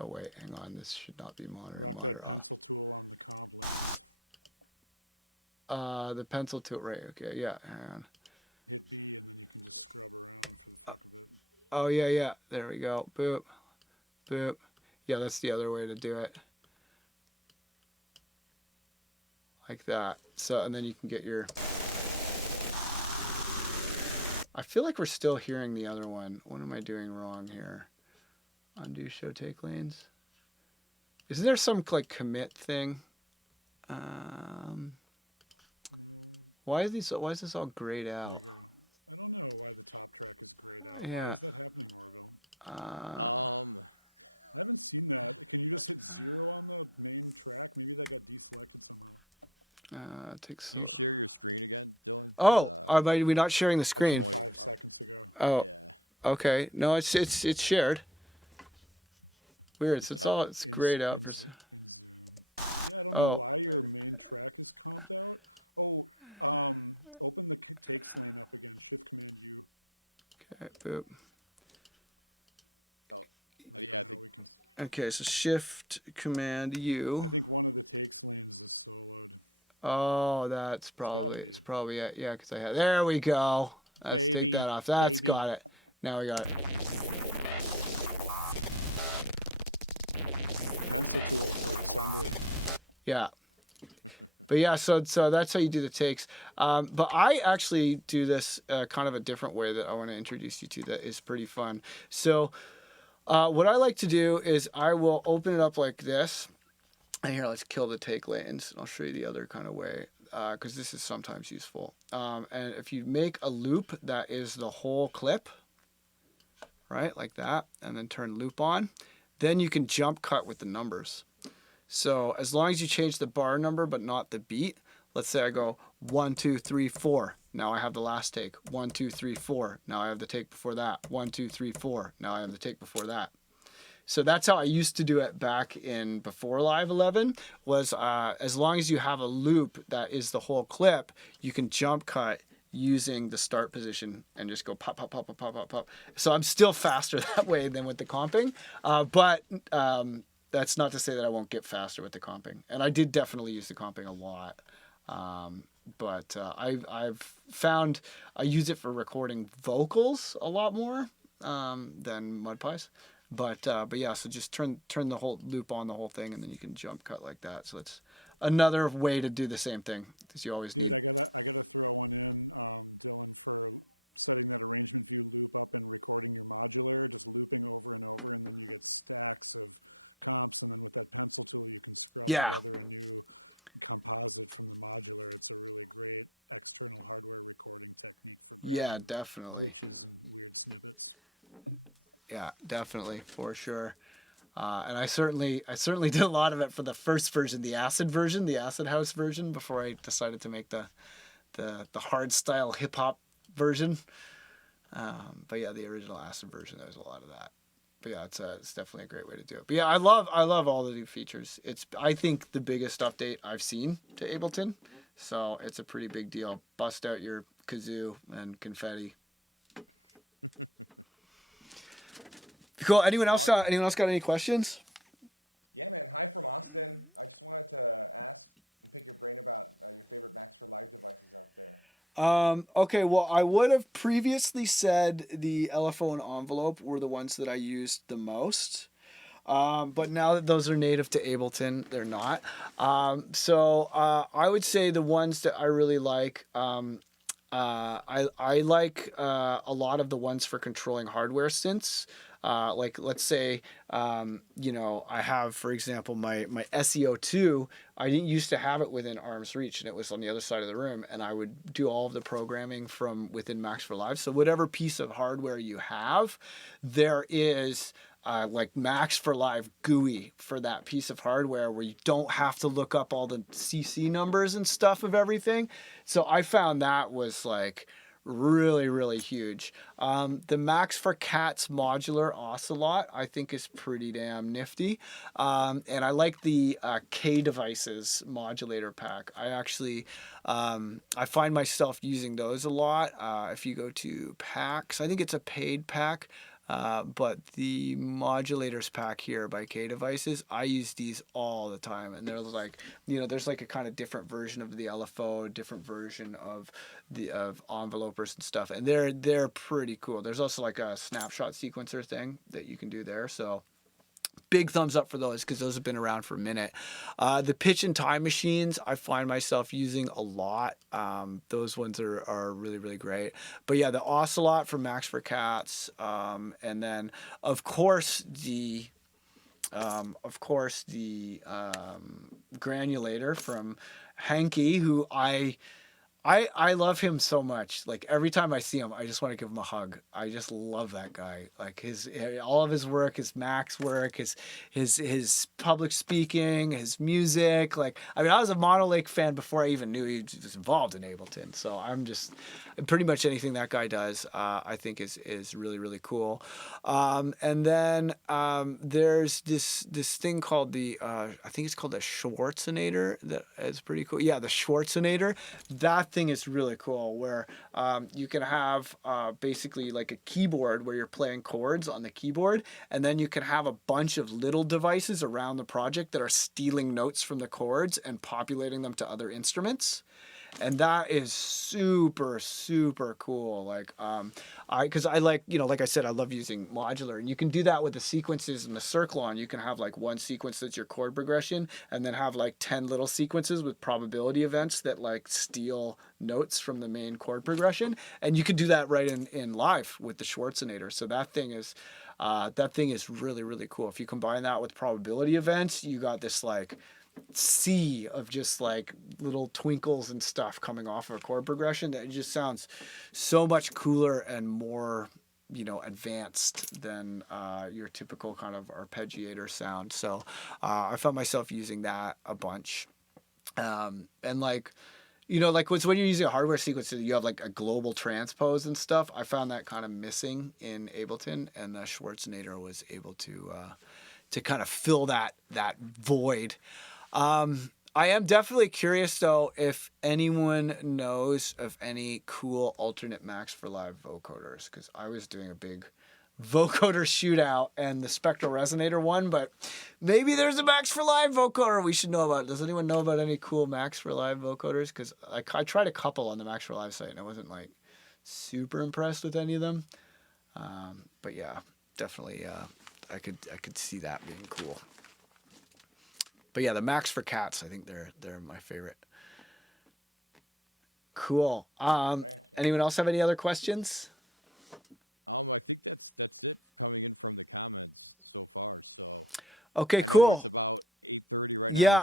Oh wait, hang on. This should not be monitor off. The pencil tilt right. Okay, yeah. Hang on. Oh yeah, yeah. There we go. Boop, boop. Yeah, that's the other way to do it. Like that. So, and then you can get your. I feel like we're still hearing the other one. What am I doing wrong here? Undo show take lanes. Isn't there some like commit thing? Um, Why is this all grayed out? Yeah. Uh, it takes so. Oh, are we not sharing the screen? Oh, okay. No, it's shared. Weird. So it's grayed out for. Oh, okay. Boop. Okay. So Shift Command U. Oh, it's probably it. Yeah, because I had. There we go. Let's take that off. That's got it. Now we got it. Yeah. But yeah, so that's how you do the takes. But I actually do this kind of a different way that I want to introduce you to that is pretty fun. So what I like to do is I will open it up like this. And here, let's kill the take lanes. I'll show you the other kind of way because this is sometimes useful. And if you make a loop that is the whole clip, right, like that, and then turn loop on, then you can jump cut with the numbers. So as long as you change the bar number but not the beat, let's say I go 1, 2, 3, 4. Now I have the last take. 1, 2, 3, 4. Now I have the take before that. 1, 2, 3, 4. Now I have the take before that. So that's how I used to do it back in before Live 11. Was as long as you have a loop that is the whole clip, you can jump cut using the start position and just go pop, pop, pop, pop, pop, pop, pop. So I'm still faster that way than with the comping, but that's not to say that I won't get faster with the comping. And I did definitely use the comping a lot. But I've found I use it for recording vocals a lot more than MudPies. But yeah, so just turn the whole loop on the whole thing, and then you can jump cut like that. So it's another way to do the same thing because you always need. Yeah, yeah, definitely. Yeah, definitely for sure. And I certainly did a lot of it for the first version, the acid version, the acid house version, before I decided to make the hard style hip hop version. But yeah, the original acid version, there's a lot of that. But yeah, it's definitely a great way to do it. But yeah, I love all the new features. It's I think the biggest update I've seen to Ableton, so it's a pretty big deal. Bust out your kazoo and confetti. Cool. Anyone else got any questions? Okay, well, I would have previously said the LFO and envelope were the ones that I used the most. But now that those are native to Ableton, they're not. So I would say the ones that I really like. I like a lot of the ones for controlling hardware synths. Like let's say I have, for example, my SEO2. I didn't used to have it within arm's reach, and it was on the other side of the room, and I would do all of the programming from within Max for Live. So whatever piece of hardware you have, there is like Max for Live GUI for that piece of hardware where you don't have to look up all the CC numbers and stuff of everything. So I found that was like really, really huge. The Max for Cats modular Ocelot I think is pretty damn nifty. And I like the K Devices modulator pack. I find myself using those a lot. If you go to packs, I think it's a paid pack. But the modulators pack here by K Devices, I use these all the time, and they're like, there's like a kind of different version of the LFO, different version of the of envelopers and stuff, and they're pretty cool. There's also like a snapshot sequencer thing that you can do there, so big thumbs up for those because those have been around for a minute. The pitch and time machines I find myself using a lot. Those ones are really, really great. But yeah, the Ocelot for Max for Cats, and then of course the granulator from Hanky, who I I love him so much. Like every time I see him, I just want to give him a hug. I just love that guy. Like his all of his work, his Max work, his public speaking, his music. Like I mean, I was a Mono Lake fan before I even knew he was involved in Ableton. So I'm just pretty much anything that guy does. I think is really really cool. And then there's this thing called the I think it's called the Schwarzenator. That is pretty cool. Yeah, the Schwarzenator. That thing is really cool. Where you can have basically like a keyboard where you're playing chords on the keyboard, and then you can have a bunch of little devices around the project that are stealing notes from the chords and populating them to other instruments. And that is super super cool. Like I because I like, like I said, I love using modular, and you can do that with the sequences and the circle on. You can have like one sequence that's your chord progression, and then have like 10 little sequences with probability events that like steal notes from the main chord progression, and you can do that right in live with the Schwarzenator. So that thing is really really cool. If you combine that with probability events, you got this like sea of just like little twinkles and stuff coming off of a chord progression that just sounds so much cooler and more advanced than your typical kind of arpeggiator sound. So I found myself using that a bunch. And like like when you're using a hardware sequencer, you have like a global transpose and stuff. I found that kind of missing in Ableton, and the Schwarzenator was able to kind of fill that void. I am definitely curious though if anyone knows of any cool alternate Max for Live vocoders, because I was doing a big vocoder shootout and the Spectral Resonator one, but maybe there's a Max for Live vocoder we should know about. Does anyone know about any cool Max for Live vocoders? Because I tried a couple on the Max for Live site and I wasn't like super impressed with any of them. But yeah, definitely I could see that being cool. But yeah, the Max for Cats, I think they're my favorite. Cool. Anyone else have any other questions? Okay, cool. Yeah,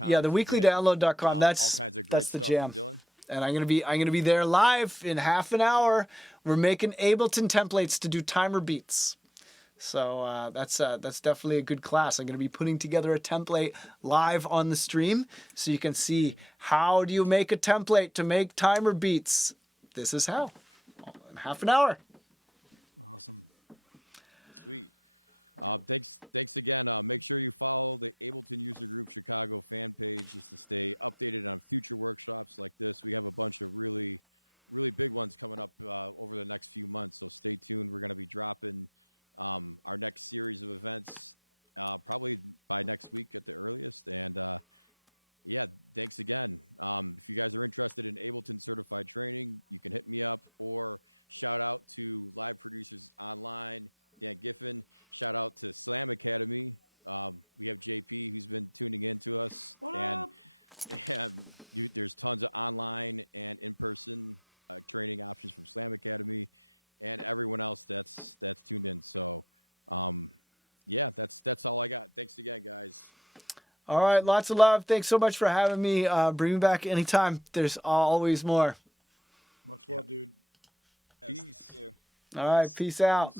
yeah, the weeklydownload.com. That's the jam. And I'm gonna be there live in half an hour. We're making Ableton templates to do timer beats. So that's definitely a good class. I'm going to be putting together a template live on the stream, so you can see how do you make a template to make timer beats. This is how. In half an hour. All right, lots of love. Thanks so much for having me. Bring me back anytime. There's always more. All right, peace out.